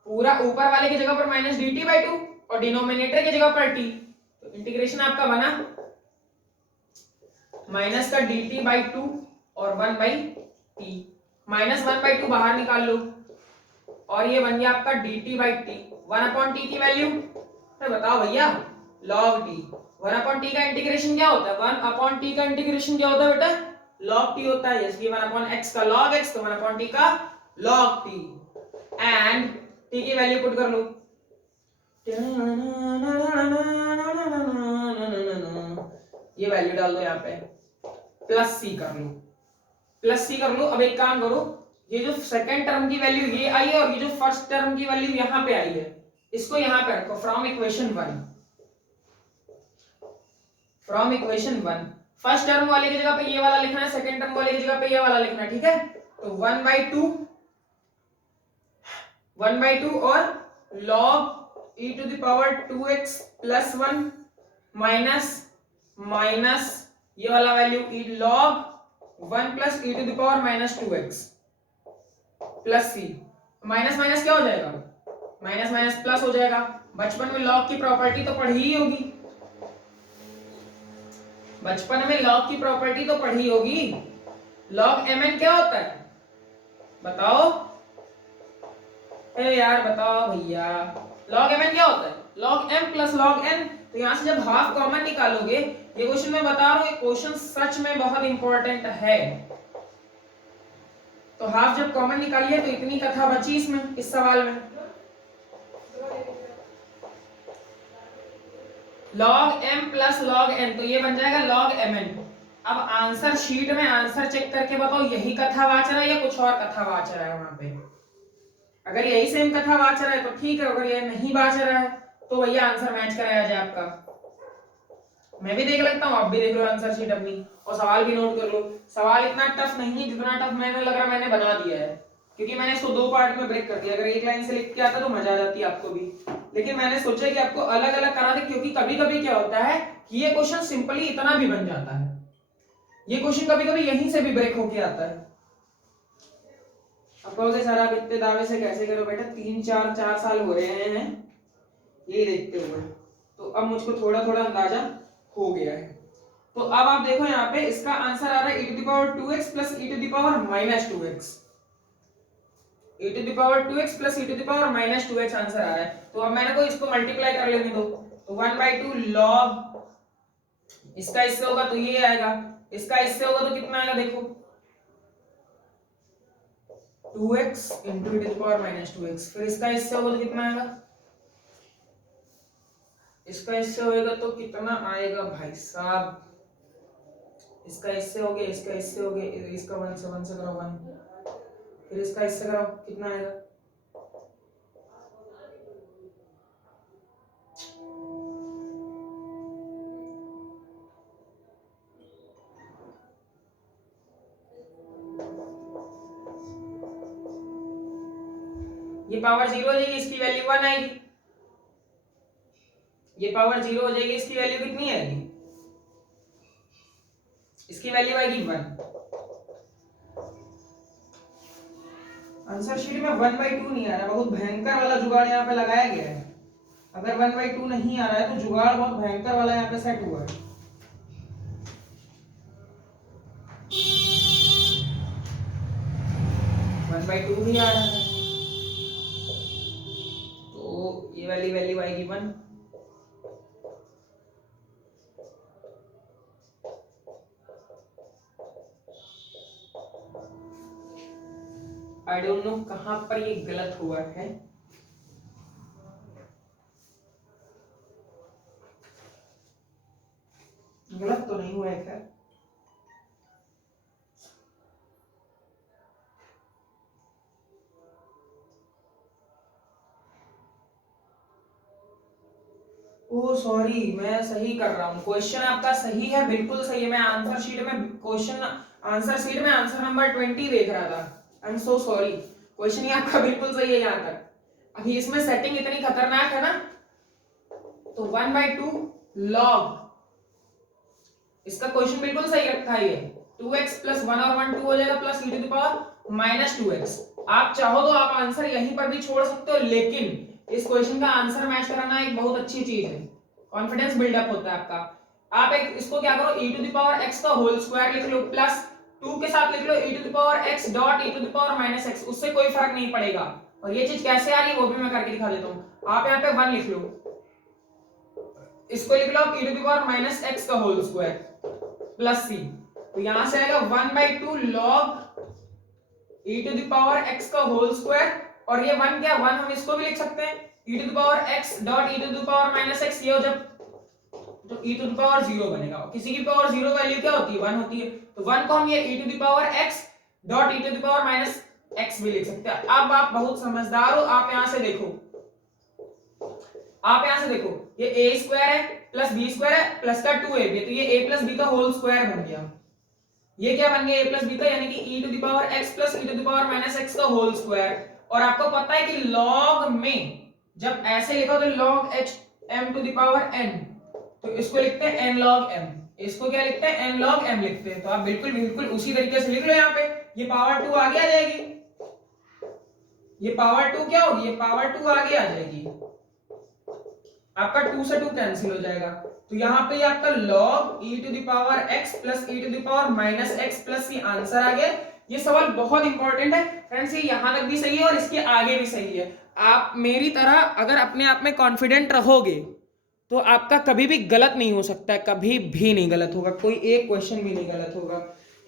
पूरा ऊपर वाले की जगह पर -dt/2 और डिनोमिनेटर की जगह पर t, तो इंटीग्रेशन आपका बना माइनस का dt/2 और 1/t, -1/2 बाहर निकाल लो और ये बन गया आपका dt/t। 1/t की वैल्यू बताओ भैया, log t। 1/t का इंटीग्रेशन क्या होता है? 1/t का इंटीग्रेशन क्या होता है बेटा? log t होता है, इसलिए 1/x का log x, तो 1/t का log t, एंड t की वैल्यू पुट कर लो, ये वैल्यू डाल दो यहाँ पे, प्लस c कर लो। अब एक काम करो, ये जो सेकंड टर्म की वैल्यू ये आई है और ये जो फर्स्ट टर्म की वैल्यू यहाँ पे आई है, इसको यहाँ पे रखो फ्रॉम इक्वेशन 1। फर्स्ट टर्म वाले की जगह पे ये वाला लिखना है, सेकंड टर्म वाले की जगह पे ये वाला लिखना है, ठीक है। तो 1/2 और log e to the power 2x plus 1 minus ये वाला value log 1 plus e to the power -2x plus c, minus minus क्या हो जाएगा? माइनस माइनस प्लस हो जाएगा। बचपन में log की प्रॉपर्टी तो पढ़ी ही होगी, log mn क्या होता है बताओ? यार बताओ भैया, log mn क्या होता है? log m plus log n, तो यहां से जब हाफ कॉमन निकालोगे, ये क्वेश्चन मैं बता रहा हूं, ये क्वेश्चन सच में बहुत इंपॉर्टेंट है, तो हाफ जब कॉमन निकालिए तो इतनी कथा बची इसमें, इस सवाल में log m plus log n, तो ये बन जाएगा log mn। अब आंसर शीट में आंसर चेक करके बताओ, यही कथा वाच रहा है या कुछ और कथा वाच रहा है वहां पे? अगर यही सेम कथा बाच रहा है तो ठीक है, अगर ये नहीं बाच रहा है तो भैया आंसर मैच कराया जाए आपका। मैं भी देख लेता हूँ, आप भी देख लो आंसर शीट अपनी और सवाल भी नोट कर लो। सवाल इतना टफ नहीं है जितना टफ मैंने लग रहा मैंने बना दिया है, क्योंकि मैंने इसको 2 पार्ट में ब्रेक कर दिया। अगर एक लाइन से लिख के आता तो मजा आ जाती आपको भी, लेकिन मैंने सोचा कि आपको अलग अलग करा दे, क्योंकि कभी कभी क्या होता है कि ये क्वेश्चन सिंपली इतना भी बन जाता है, ये क्वेश्चन कभी कभी यहीं से भी ब्रेक होके आता है। अब कहोगे सर आप इतने दावे से कैसे करो बेटा, 4 साल हो रहे हैं यही देखते हुए, तो अब मुझको थोड़ा थोड़ा अंदाजा हो गया है। तो अब आप देखो यहाँ पे इसका आंसर आ रहा है e⁻²x plus e⁻⁻²x, e⁻²x plus e⁻⁻²x answer आ रहा है। तो अब मैंने को इसको मल्टीप्लाई कर लेने दो, तो 1/2 log इसका इससे होगा तो ये आएगा, इसका इससे होगा तो कितना आएगा देखो 2x इंटू e⁻⁻²x, फिर इसका इससे होगा तो कितना आएगा, इसका इससे होएगा तो कितना आएगा भाई साहब, इसका इससे हो गया, इसका इससे हो गया, इसका 1 से करो 1, फिर इसका इससे करो कितना आएगा, ये पावर 0 हो जाएगी, इसकी वैल्यू 1 आएगी, ये पावर 0 हो जाएगी, इसकी वैल्यू कितनी आएगी, इसकी वैल्यू आएगी 1। आंसर शीट में 1/2 नहीं आ रहा, बहुत भयंकर वाला जुगाड़ यहाँ पे लगाया गया है। अगर 1/2 नहीं आ रहा है तो जुगाड़ बहुत भयंकर वाला यहाँ पे सेट हुआ है। भी आ रहा है तो ये वाली वैल्यू आएगी 1। आई डोंट नो कहां पर ये गलत हुआ है, गलत तो नहीं हुआ है खैर। ओ सॉरी, मैं सही कर रहा हूँ, क्वेश्चन आपका सही है, बिल्कुल सही है। मैं आंसर शीट में आंसर नंबर 20 देख रहा था। I am so sorry, question ही आपका बिल्कुल सही है यहाँ तक। अभी इसमें सेटिंग इतनी खतरनाक है ना, तो 1/2 log इसका क्वेश्चन बिल्कुल सही रखा है, ये 2x प्लस 1 और 1 2 हो जाएगा प्लस e⁻⁻²x। आप चाहो तो आप आंसर यहीं पर भी छोड़ सकते हो, लेकिन इस क्वेश्चन का आंसर मैच कराना एक बहुत अच्छी चीज है, कॉन्फिडेंस बिल्डअप होता है आपका। आप एक इसको क्या करो, e⁻x का होल स्क्वायर लिख लो प्लस 2 के साथ लिख लो e⁻x डॉट e⁻⁻x, उससे कोई फर्क नहीं पड़ेगा। और ये चीज कैसे आ रही है वो भी मैं करके दिखा देता हूँ। आप यहाँ पे 1 लिख लो, इसको लिख लो e⁻⁻x का होल स्क्वायर प्लस c, तो यहां से आएगा 1/2 log e⁻x का होल स्क्वायर, और ये 1 क्या 1 हम इसको भी लिख सकते हैं e⁻x डॉट e⁻⁻x, ये हो जब तो e⁻0 बनेगा। किसी की पावर 0 वैल्यू क्या होती है 1 होती है, तो 1 को हम ये e⁻x डॉट e⁻x भी लिख सकते हैं। अब आप बहुत समझदार हो, आप यहां से देखो, आप यहां से देखो, ये a स्क्वायर है प्लस b स्क्वायर है प्लस का 2ab, तो ये a प्लस b का होल स्क्वायर बन गया। ये क्या बन गया a प्लस b का, यानी कि e⁻x प्लस e⁻⁻x का होल स्क्वायर। और आपको पता है कि log में जब ऐसे लिखो तो log h m to the power n, तो इसको लिखते हैं n log m, इसको क्या लिखते हैं n log m लिखते हैं। तो आप बिल्कुल बिल्कुल उसी तरीके से लिख लो, यहाँ पे ये पावर 2 आगे आ जाएगी, ये पावर 2 क्या होगी, ये पावर 2 आगे आ जाएगी, आपका 2 से 2 कैंसिल हो जाएगा। तो यहाँ पे आपका log e⁻x plus e⁻⁻x plus c answer आ गया। ये सवाल बहुत इंपॉर्टेंट है फ्रेंड्स, ये यहाँ तक भी सही है और इसके आगे भी सही है। आप मेरी तरह अगर अपने आप में कॉन्फिडेंट रहोगे तो आपका कभी भी गलत नहीं हो सकता, कभी भी नहीं गलत होगा, कोई एक क्वेश्चन भी नहीं गलत होगा।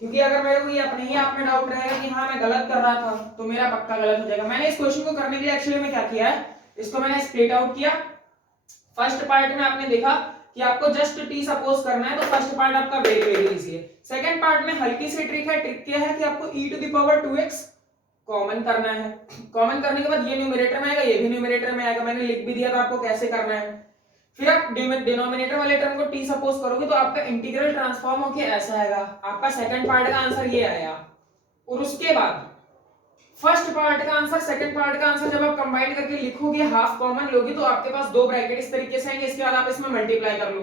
क्योंकि अगर मेरे को ये अपने ही आप में डाउट रहेगा कि हाँ मैं गलत कर रहा था, तो मेरा पक्का गलत हो जाएगा। मैंने इस क्वेश्चन को करने के लिए एक्चुअली में क्या किया है, इसको मैंने स्प्लिट आउट किया। फर्स्ट पार्ट में आपने देखा कि आपको जस्ट टी सपोज करना है, तो फर्स्ट पार्ट आपका वेरी वेरी इजी है। सेकंड पार्ट में हल्की सी ट्रिक है, ट्रिक क्या है कि आपको e⁻2x कॉमन करना है। कॉमन करने के बाद ये न्यूमरेटर में आएगा, ये भी न्यूमरेटर में आएगा, मैंने लिख भी दिया था आपको कैसे करना है। फिर आप डिनोमिनेटर वाले टर्म को t सपोज करोगे तो आपका इंटीग्रल ट्रांसफॉर्म होके ऐसा आएगा, आपका सेकंड पार्ट का आंसर ये आया। और उसके बाद फर्स्ट पार्ट का आंसर सेकंड पार्ट का आंसर जब आप कंबाइन करके लिखोगे, हाफ कॉमन लोगे तो आपके पास दो ब्रैकेट इस तरीके से आएंगे, इसके बाद आप इसमें मल्टीप्लाई कर लो।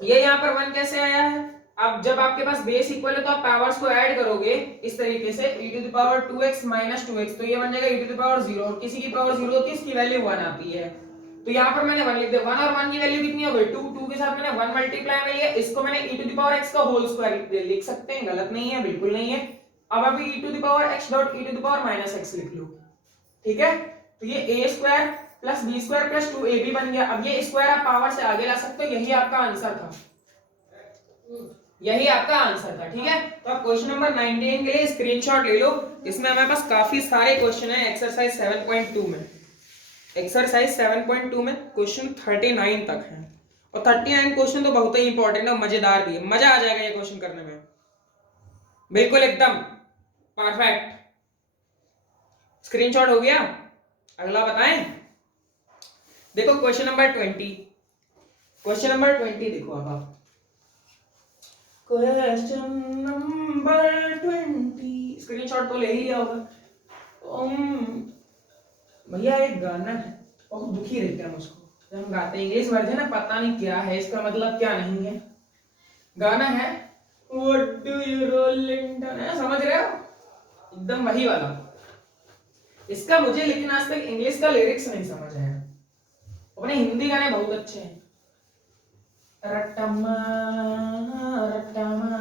ये यहाँ पर 1 कैसे आया है, अब जब आपके पास बेस इक्वल है तो आप पावर्स को ऐड करोगे इस तरीके से e to the power 2x minus 2x, तो ये बन जाएगा e टू द पावर 0, और किसी की पावर 0 होती है इसकी वैल्यू 1 आती है। तो यहाँ पर मैंने 1 लिख दिया, 1 और 1 की वैल्यू कितनी हो गई 2, 2 के साथ मैंने 1 मल्टीप्लाई में लिया, इसको मैंने e to the power x का होल स्क्वायर लिख सकते हैं, गलत नहीं है, बिल्कुल नहीं है। अब आप e to the power x dot e to the power minus x लिख लो, ठीक है। तो ये a square plus b square plus 2ab बन गया। अब ये स्क्वायर आप पावर से आगे ला सकते हो, यही आपका आंसर था, यही आपका आंसर था, ठीक है। तो आप क्वेश्चन नंबर 19 के लिए स्क्रीनशॉट ले लो, इसमें हमारे पास काफी सारे क्वेश्चन हैं एक्सरसाइज 7.2 में। एक्सरसाइज 7.2 में क्वेश्चन 39 तक है, और 39 क्वेश्चन तो बहुत ही इंपॉर्टेंट है, मजेदार भी है, मजा आ जाएगा ये क्वेश्चन करने में, बिल्कुल एकदम परफेक्ट। स्क्रीनशॉट हो गया, अगला बताएं। देखो क्वेश्चन नंबर 20, क्वेश्चन नंबर 20 देखो अब आप, क्वेश्चन नंबर 20, स्क्रीनशॉट तो ले ही लिया होगा। भैया एक गाना है, बहुत दुखी रहते हैं मुझको जब हम गाते हैं, इंग्लिश वर्जन है, पता नहीं क्या है इसका मतलब क्या नहीं है। गाना है What do you roll in है, समझ रहे हो, एकदम वही वाला। इसका मुझे लेकिन आज तक इंग्लिश का लिरिक्स नहीं समझ आया, अपने हिंदी गाने बहुत अच्छे हैं। रट्टमा रट्टमा,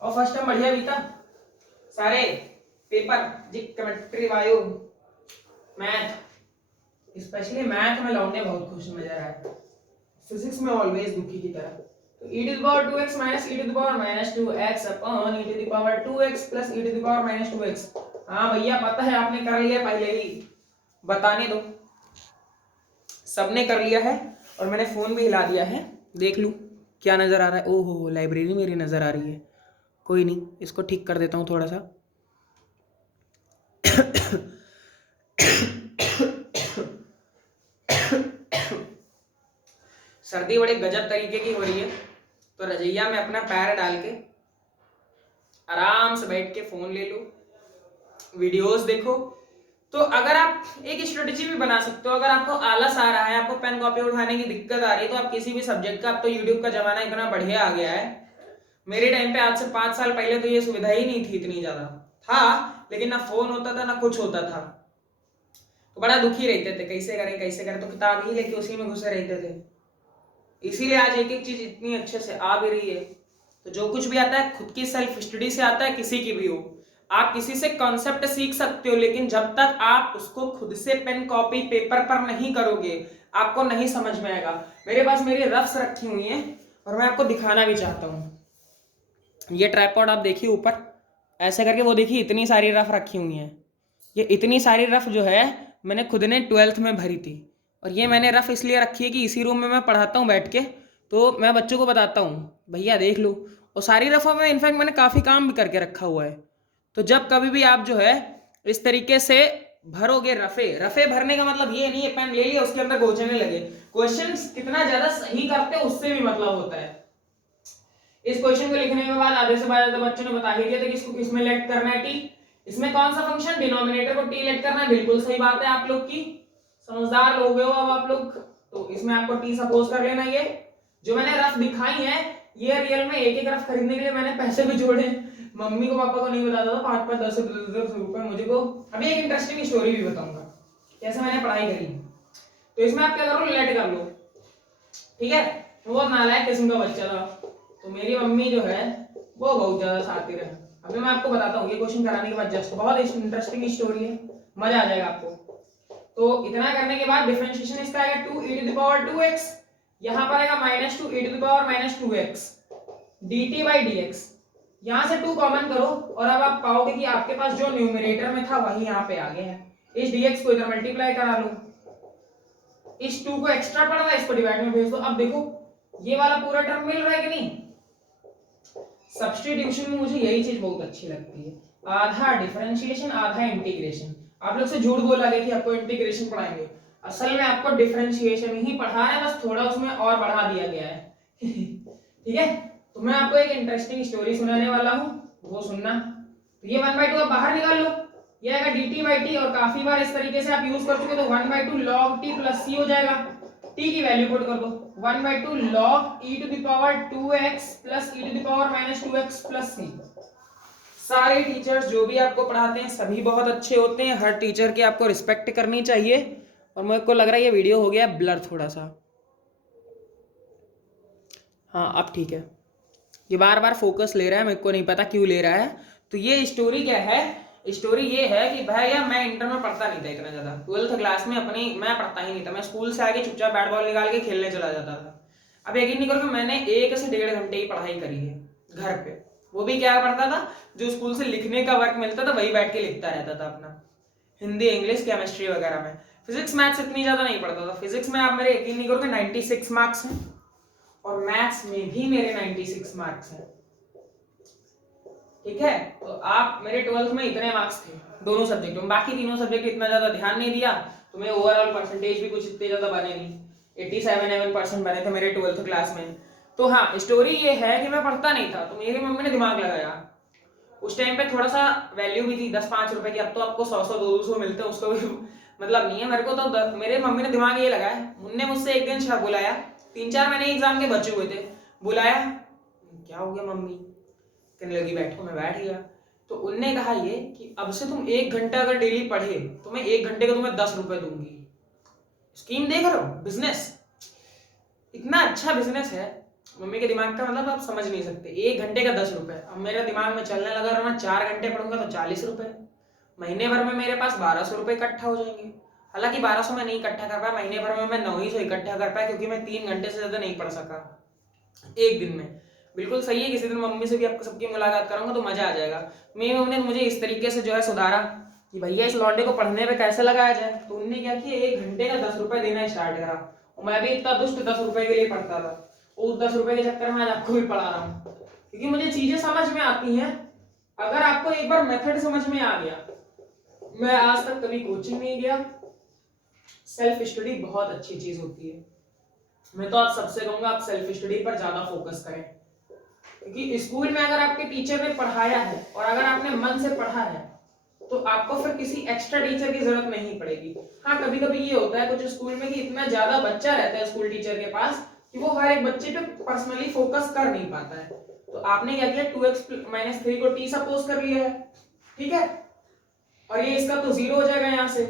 और फर्स्ट टाइम बढ़िया भी था, सारे paper geometry bio math, specially math में लौटने बहुत खुश नजर आया, फिजिक्स में ऑलवेज दुखी की तरह। तो e to the power 2x minus e to the power minus 2x upon e to the power 2x plus e to the power minus 2x। हाँ भैया पता है, आपने कर लिया पहले ही, बताने दो, सबने कर लिया है, और मैंने फोन भी हिला दिया है, देख लूं क्या नजर आ रहा है। ओहो लाइब्रेरी मेरी नजर आ रही है, कोई नहीं, इसको ठीक कर देता हूँ थोड़ा सा। सर्दी बड़े गजब तरीके की हो रही है, तो रजैया में अपना पैर डाल के आराम से बैठ के फोन ले लो, वीडियोस देखो। तो अगर आप एक स्ट्रेटेजी भी बना सकते हो, अगर आपको आलस आ रहा है, आपको पेन कॉपी उठाने की दिक्कत आ रही है, तो आप किसी भी सब्जेक्ट का, अब तो यूट्यूब का जमाना इतना बढ़िया आ गया है, मेरे टाइम पे आज से 5 साल पहले तो ये सुविधा ही नहीं थी, इतनी ज्यादा था लेकिन ना फोन होता था ना कुछ होता था, तो बड़ा दुखी रहते थे, कैसे करें कैसे करें, तो किताब ही लेके उसी में घुसे रहते थे। इसीलिए आज एक एक चीज इतनी अच्छे से आ भी रही है। तो जो कुछ भी आता है खुद की सेल्फ स्टडी से आता है, किसी की भी हो, आप किसी से कॉन्सेप्ट सीख सकते हो, लेकिन जब तक आप उसको खुद से पेन कॉपी पेपर पर नहीं करोगे आपको नहीं समझ में आएगा। मेरे पास मेरी रफ्स रखी हुई हैं और मैं आपको दिखाना भी चाहता हूँ। ये ट्राइपॉड आप देखिए ऊपर ऐसे करके, वो देखिए इतनी सारी रफ रखी हुई हैं। ये इतनी सारी रफ जो है मैंने खुद ने 12th में भरी थी, और ये मैंने रफ इसलिए रखी है कि इसी रूम में मैं पढ़ाता हूँ बैठ के, तो मैं बच्चों को बताता हूँ भैया देख लो, और सारी रफों में इनफैक्ट मैंने काफ़ी काम भी करके रखा हुआ है। तो जब कभी भी आप जो है इस तरीके से भरोगे, रफे भरने का मतलब ये नहीं है पेन ले लिया उसके अंदर गोचने लगे, क्वेश्चन कितना ज्यादा सही करते हैं उससे भी मतलब होता है। इस क्वेश्चन को लिखने के बाद आधे से ज्यादा बच्चों ने बता ही दिया था कि इसको किसमें लेट करना है, टी, इसमें कौन सा फंक्शन, डिनोमिनेटर को टी लेट करना है, बिल्कुल सही बात है, आप लोग की समझदार लोग हो अब आप लोग। तो इसमें आपको टी सपोज कर लेना। ये जो मैंने रफ दिखाई है ये रियल में एक एक रफ खरीदने के लिए मैंने पैसे भी जोड़े, मम्मी को पापा को नहीं बताता था, 5-5 10 रुपए मुझे को। अभी एक इंटरेस्टिंग स्टोरी भी बताऊंगा कैसे मैंने पढ़ाई करी। तो इसमें आप क्या करो, लेट कर लो, ठीक है। वो नालायक किस्म का बच्चा था, तो मेरी मम्मी जो है वो बहुत ज्यादा शातिर है। अभी मैं आपको बताता हूँ ये क्वेश्चन कराने के बाद जस्ट, बहुत इंटरेस्टिंग स्टोरी है, मजा आ जाएगा आपको। तो इतना करने के बाद डिफरेंशिएशन इसका आएगा 2e to the power 2x, यहां पर आएगा -2e to the power -2x dt by dx। यहां से 2 कॉमन करो और अब आप पाओगे कि आपके पास जो न्यूमरेटर में था वही यहां पे आ गया है। इस dx को इधर मल्टीप्लाई करा लो, इस 2 को एक्स्ट्रा पड़ रहा है इसको डिवाइड में भेज दो। अब देखो ये वाला पूरा टर्म मिल रहा है कि नहीं। सब्स्टिट्यूशन में मुझे यही चीज बहुत अच्छी लगती है, आधा डिफरेंशिएशन आधा इंटीग्रेशन। आप लोग से झूठ बोला गया कि आपको इंटीग्रेशन पढ़ाएंगे, असल में आपको डिफरेंशिएशन ही पढ़ा है, बस थोड़ा उसमें और बढ़ा दिया गया है। ठीक है, तो मैं आपको एक इंटरेस्टिंग स्टोरी सुनाने वाला हूँ, वो सुनना। तो ये 1/2 आप बाहर निकाल लो, ये आएगा dt/t, और काफी बार इस तरीके से आप यूज कर चुके, तो 1/2 log t प्लस c हो जाएगा। t की वैल्यू पुट कर दो, 1/2 log e to the power 2x plus e to the power minus 2x plus c। सारे टीचर्स जो भी आपको पढ़ाते हैं सभी बहुत अच्छे होते हैं, हर टीचर की आपको रिस्पेक्ट करनी चाहिए। और मेरे को लग रहा है ये वीडियो हो गया ब्लर थोड़ा सा, हाँ अब ठीक है। ये बार बार फोकस ले रहा है, मेरे को नहीं पता क्यों ले रहा है। तो ये स्टोरी क्या है, स्टोरी ये है कि भैया मैं इंटर में पढ़ता नहीं था इतना ज्यादा, 12th क्लास में अपनी मैं पढ़ता ही नहीं था, मैं स्कूल से आके चुपचाप बैट बॉल निकाल के खेलने चला जाता था। अब यकीन नहीं करोगे, मैंने 1 से 1.5 घंटे ही पढ़ाई करी है घर पे, वो भी क्या पढ़ता था, जो स्कूल से लिखने का वर्क मिलता था वही बैठ के लिखता रहता था अपना, हिंदी इंग्लिश केमिस्ट्री वगैरह में। फिजिक्स मैथ्स इतनी ज्यादा नहीं पढ़ता था। फिजिक्स में आप मेरे यकीन नहीं करोगे 96 मार्क्स हैं, और मैथ्स में भी मेरे 96 मार्क्स हैं। ठीक है, तो आप मेरे 12th में इतने मार्क्स थे दोनों सब्जेक्टों में, बाकी तीनों सब्जेक्ट इतना ज्यादा ध्यान नहीं दिया, तो मेरे ओवरऑल परसेंटेज भी कुछ इतने ज्यादा बने नहीं, 87% बने थे मेरे 12th क्लास में। तो हाँ, स्टोरी ये है कि मैं पढ़ता नहीं था, तो मेरी मम्मी ने दिमाग लगाया। उस टाइम पे थोड़ा सा वैल्यू भी थी 10-5 रुपए की, अब तो आपको 100-100 200 मिलते हैं, उसका भी मतलब नहीं है। मेरे को तो मेरे मम्मी ने दिमाग ये लगाया, उनने मुझसे एक दिन बुलाया, 3-4 महीने एग्जाम के बचे हुए थे, बुलाया, क्या हो गया मम्मी, कहने लगी बैठो, मैं बैठ गया। तो उनने कहा ये कि अब से तुम 1 घंटा अगर डेली पढ़े तो मैं 1 घंटे का तुम्हें 10 रुपए दूंगी। स्कीम देख रहे हो, बिजनेस इतना अच्छा बिजनेस है। मम्मी के दिमाग का मतलब आप समझ नहीं सकते, 1 घंटे का 10 रुपए। अब मेरे दिमाग में चलने लगा, अगर मैं 4 घंटे पढ़ूंगा तो 40 रुपए, महीने भर में मेरे पास 1200 रुपए इकट्ठा हो जाएंगे। हालांकि 1200 में नहीं इकट्ठा कर पाया, महीने भर में मैं 900 इकट्ठा कर पाया, क्योंकि मैं 3 घंटे से ज्यादा नहीं पढ़ सका एक दिन में। बिल्कुल सही है, किसी दिन मम्मी से भी आपको सबकी मुलाकात कराऊंगा तो मजा आ जाएगा। मेरी मम्मी ने मुझे इस तरीके से जो है सुधारा कि भैया इस लौंडे को पढ़ने पे कैसे लगाया जाए। तो उन्होंने क्या किया, 1 घंटे का 10 रुपए देना स्टार्ट करा, और मैं भी इतना दुष्ट 10 रुपए के लिए पढ़ता था, उस 10 रुपए के चक्कर में आज आपको भी पढ़ा रहा हूँ, क्योंकि मुझे चीजें समझ में आती हैं। अगर आपको एक बार मेथड समझ में आ गया, मैं आज तक कभी कोचिंग नहीं गया, सेल्फ स्टडी बहुत अच्छी चीज होती है। मैं तो आप सबसे कहूंगा आप सेल्फ स्टडी पर ज्यादा फोकस करें, क्योंकि स्कूल में अगर आपके टीचर ने पढ़ाया है और अगर आपने मन से पढ़ा है तो आपको फिर किसी एक्स्ट्रा टीचर की जरूरत नहीं पड़ेगी। हाँ, कभी कभी ये होता है कुछ स्कूल में कि इतना ज्यादा बच्चा रहता है स्कूल टीचर के पास कि वो हर एक बच्चे पे पर्सनली फोकस कर नहीं पाता है। तो आपने क्या किया, 2x - 3 को t सपोज कर लिया है, ठीक है, और ये इसका तो 0 हो जाएगा यहाँ से।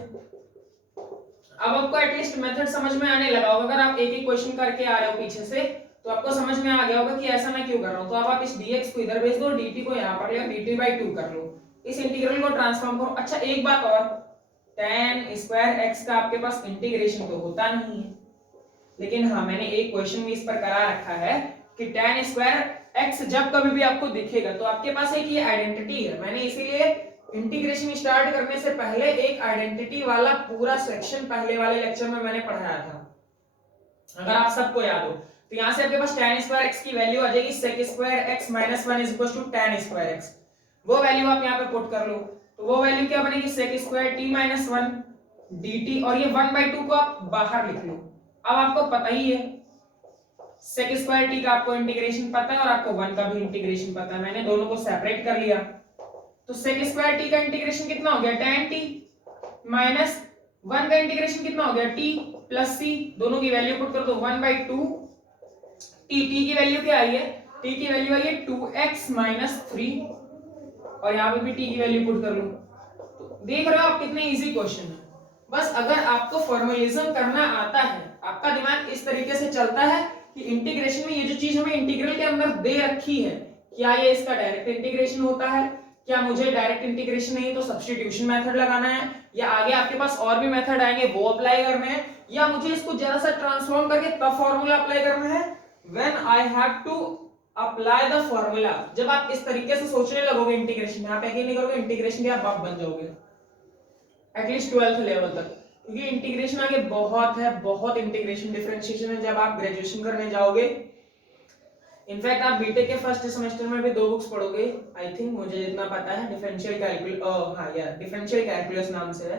अब आपको एटलीस्ट मेथड समझ में आने लगा होगा, अगर आप एक एक क्वेश्चन करके आ रहे हो पीछे से तो आपको समझ में आ गया होगा कि ऐसा मैं क्यों कर रहा हूँ। तो अब आप इस dx को इधर भेज दो, dt को यहाँ पर ले dt/2 कर लो, इस इंटीग्रल को ट्रांसफॉर्म करो। अच्छा एक बात और, tan स्क्वायर x का आपके पास इंटीग्रेशन तो होता नहीं है, लेकिन हाँ मैंने एक क्वेश्चन भी इस पर करा रखा है कि tan स्क्वायर x जब कभी भी आपको दिखेगा तो आपके पास एक ये आइडेंटिटी है। मैंने इसीलिए इंटीग्रेशन स्टार्ट करने से पहले एक आइडेंटिटी वाला पूरा सेक्शन पहले वाले लेक्चर में मैंने पढ़ाया था, अगर आप सबको याद हो। तो यहाँ से आपके पास tan स्क्वायर x की वैल्यू आ जाएगी sec square x - 1 is equal to tan square x। वो वैल्यू आप यहाँ पे पुट कर लो, तो वो वैल्यू क्या बनेगी, sec स्क्वायर t - 1 dt, और ये 1/2 को आप बाहर लिख लो। अब आपको पता ही है sec स्क्वायर t का आपको इंटीग्रेशन पता है और आपको 1 का भी इंटीग्रेशन पता है, मैंने दोनों को सेपरेट कर लिया। तो sec स्क्वायर t का इंटीग्रेशन कितना हो गया, tan t माइनस 1 का इंटीग्रेशन कितना हो गया, t प्लस c, दोनों की वैल्यू पुट कर दो 1/2 t, t की वैल्यू क्या आई है, t की वैल्यू आई है 2x - 3, और यहाँ पे भी t की वैल्यू पुट कर लो। तो देख रहे हो आप कितने इजी क्वेश्चन है। बस अगर आपको फॉर्मूलिज्म करना आता है, आपका दिमाग इस तरीके से चलता है कि इंटीग्रेशन में ये जो चीज हमें इंटीग्रल के अंदर दे रखी है, क्या ये इसका डायरेक्ट इंटीग्रेशन होता है, क्या मुझे डायरेक्ट इंटीग्रेशन नहीं तो सब्स्टिट्यूशन मेथड लगाना है, या आगे आपके पास और भी मेथड आएंगे वो अप्लाई करने हैं, या मुझे इसको जरा सा ट्रांसफॉर्म करके तब फॉर्मूला अप्लाई करना है। When I have to apply the formula, जब आप इस तरीके से सोचने लगोगे इंटीग्रेशन, यहाँ पे नहीं करोगे इंटीग्रेशन के आप बाप बन जाओगे एटलीस्ट 12th लेवल तक, क्योंकि इंटीग्रेशन आगे बहुत है, बहुत इंटीग्रेशन डिफरेंशिएशन है। जब आप ग्रेजुएशन करने जाओगे इनफैक्ट आप बीटेक के फर्स्ट सेमेस्टर में भी 2 बुक्स पढ़ोगे आई थिंक, मुझे जितना पता है, डिफरेंशियल कैलकुलस, हाँ यार डिफरेंशियल कैलकुलस नाम से है,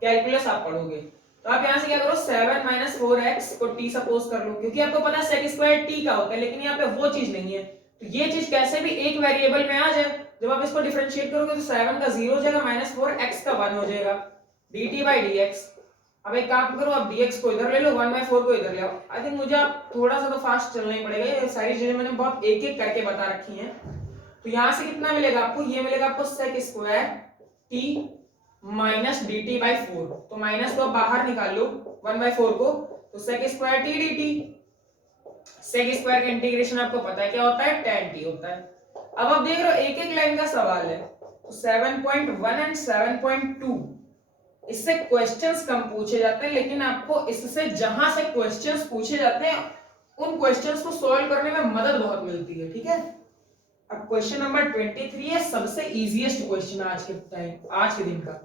कैलकुलस आप पढ़ोगे। तो आप यहाँ से क्या करो 7 - 4x को t सपोज कर लो, क्योंकि आपको पता है sec स्क्वायर t का होता है, लेकिन यहाँ पे वो चीज नहीं है। तो ये चीज कैसे भी एक वेरिएबल में आ जाए, जब आप इसको डिफरेंशिएट करोगे तो 7 का 0 हो जाएगा, -4x का 1 हो जाएगा, dt/dx। अब एक काम करो, आप dx को इधर ले लो, 1/4 को इधर ले आओ। आई थिंक मुझे आप थोड़ा सा तो फास्ट चलना ही पड़ेगा, ये सारी चीजें मैंने बहुत एक एक करके बता रखी हैं। तो यहाँ से कितना मिलेगा आपको, ये मिलेगा आपको sec square t minus dt/4, तो माइनस को आप बाहर निकाल लो 1/4 को, तो sec square t dt। sec square का इंटीग्रेशन आपको पता है क्या होता है, tan t होता है। अब आप देख रहे हो एक एक लाइन का सवाल है, तो 7.1 एंड 7.2 इससे क्वेश्चंस कम पूछे जाते हैं, लेकिन आपको इससे जहां से क्वेश्चंस पूछे जाते हैं उन क्वेश्चंस को सॉल्व करने में मदद बहुत मिलती है, ठीक है। अब क्वेश्चन नंबर 23 है सबसे इजीएस्ट क्वेश्चन आज के टाइम, आज के दिन का।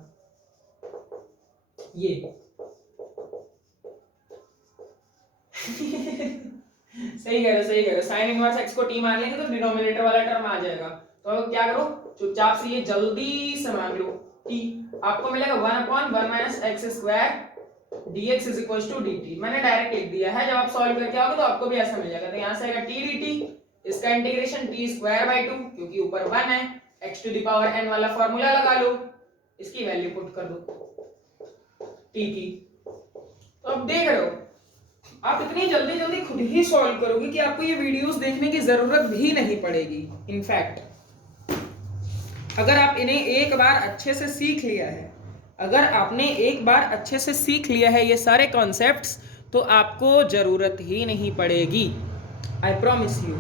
ये सही कह रहे हो, साइन इनवर्स x को t मान लेंगे तो डिनोमिनेटर वाला टर्म आ जाएगा। तो अब क्या करो, चुपचाप से ये जल्दी से मान लो, t आपको मिलेगा 1/1 - x square dx is equal to dt। मैंने डायरेक्ट लिख दिया है, जब आप सॉल्व करके आओगे तो आपको भी ऐसा मिल जाएगा। तो यहाँ से आएगा t dt, इसका इंटीग्रेशन t²/2, क्योंकि ऊपर 1 है, x to the power n वाला फार्मूला लगा लो, इसकी वैल्यू पुट कर दो t की। तो अब देख रहे हो आप इतनी जल्दी जल्दी खुद ही सॉल्व करोगे कि आपको ये वीडियोस देखने की जरूरत भी नहीं पड़ेगी। इनफैक्ट अगर आप इन्हें एक बार अच्छे से सीख लिया है, अगर आपने एक बार अच्छे से सीख लिया है ये सारे कॉन्सेप्ट्स, तो आपको जरूरत ही नहीं पड़ेगी, I promise you.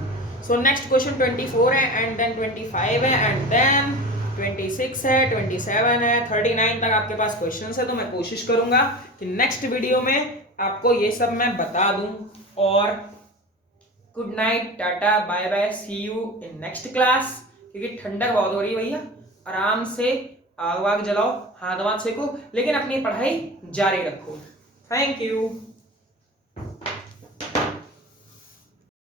So next question 24 है, एंड देन 25 है, एंड देन 26 है, 27 है, 39 तक आपके पास क्वेश्चंस है। तो मैं कोशिश करूंगा कि नेक्स्ट वीडियो में आपको ये सब मैं बता दूं। और good night, tata, bye bye, see you in next class. क्योंकि ठंडक बहुत हो रही है भैया, आराम से आग वाग जलाओ, हाथ वाथ सेको, लेकिन अपनी पढ़ाई जारी रखो। Thank you.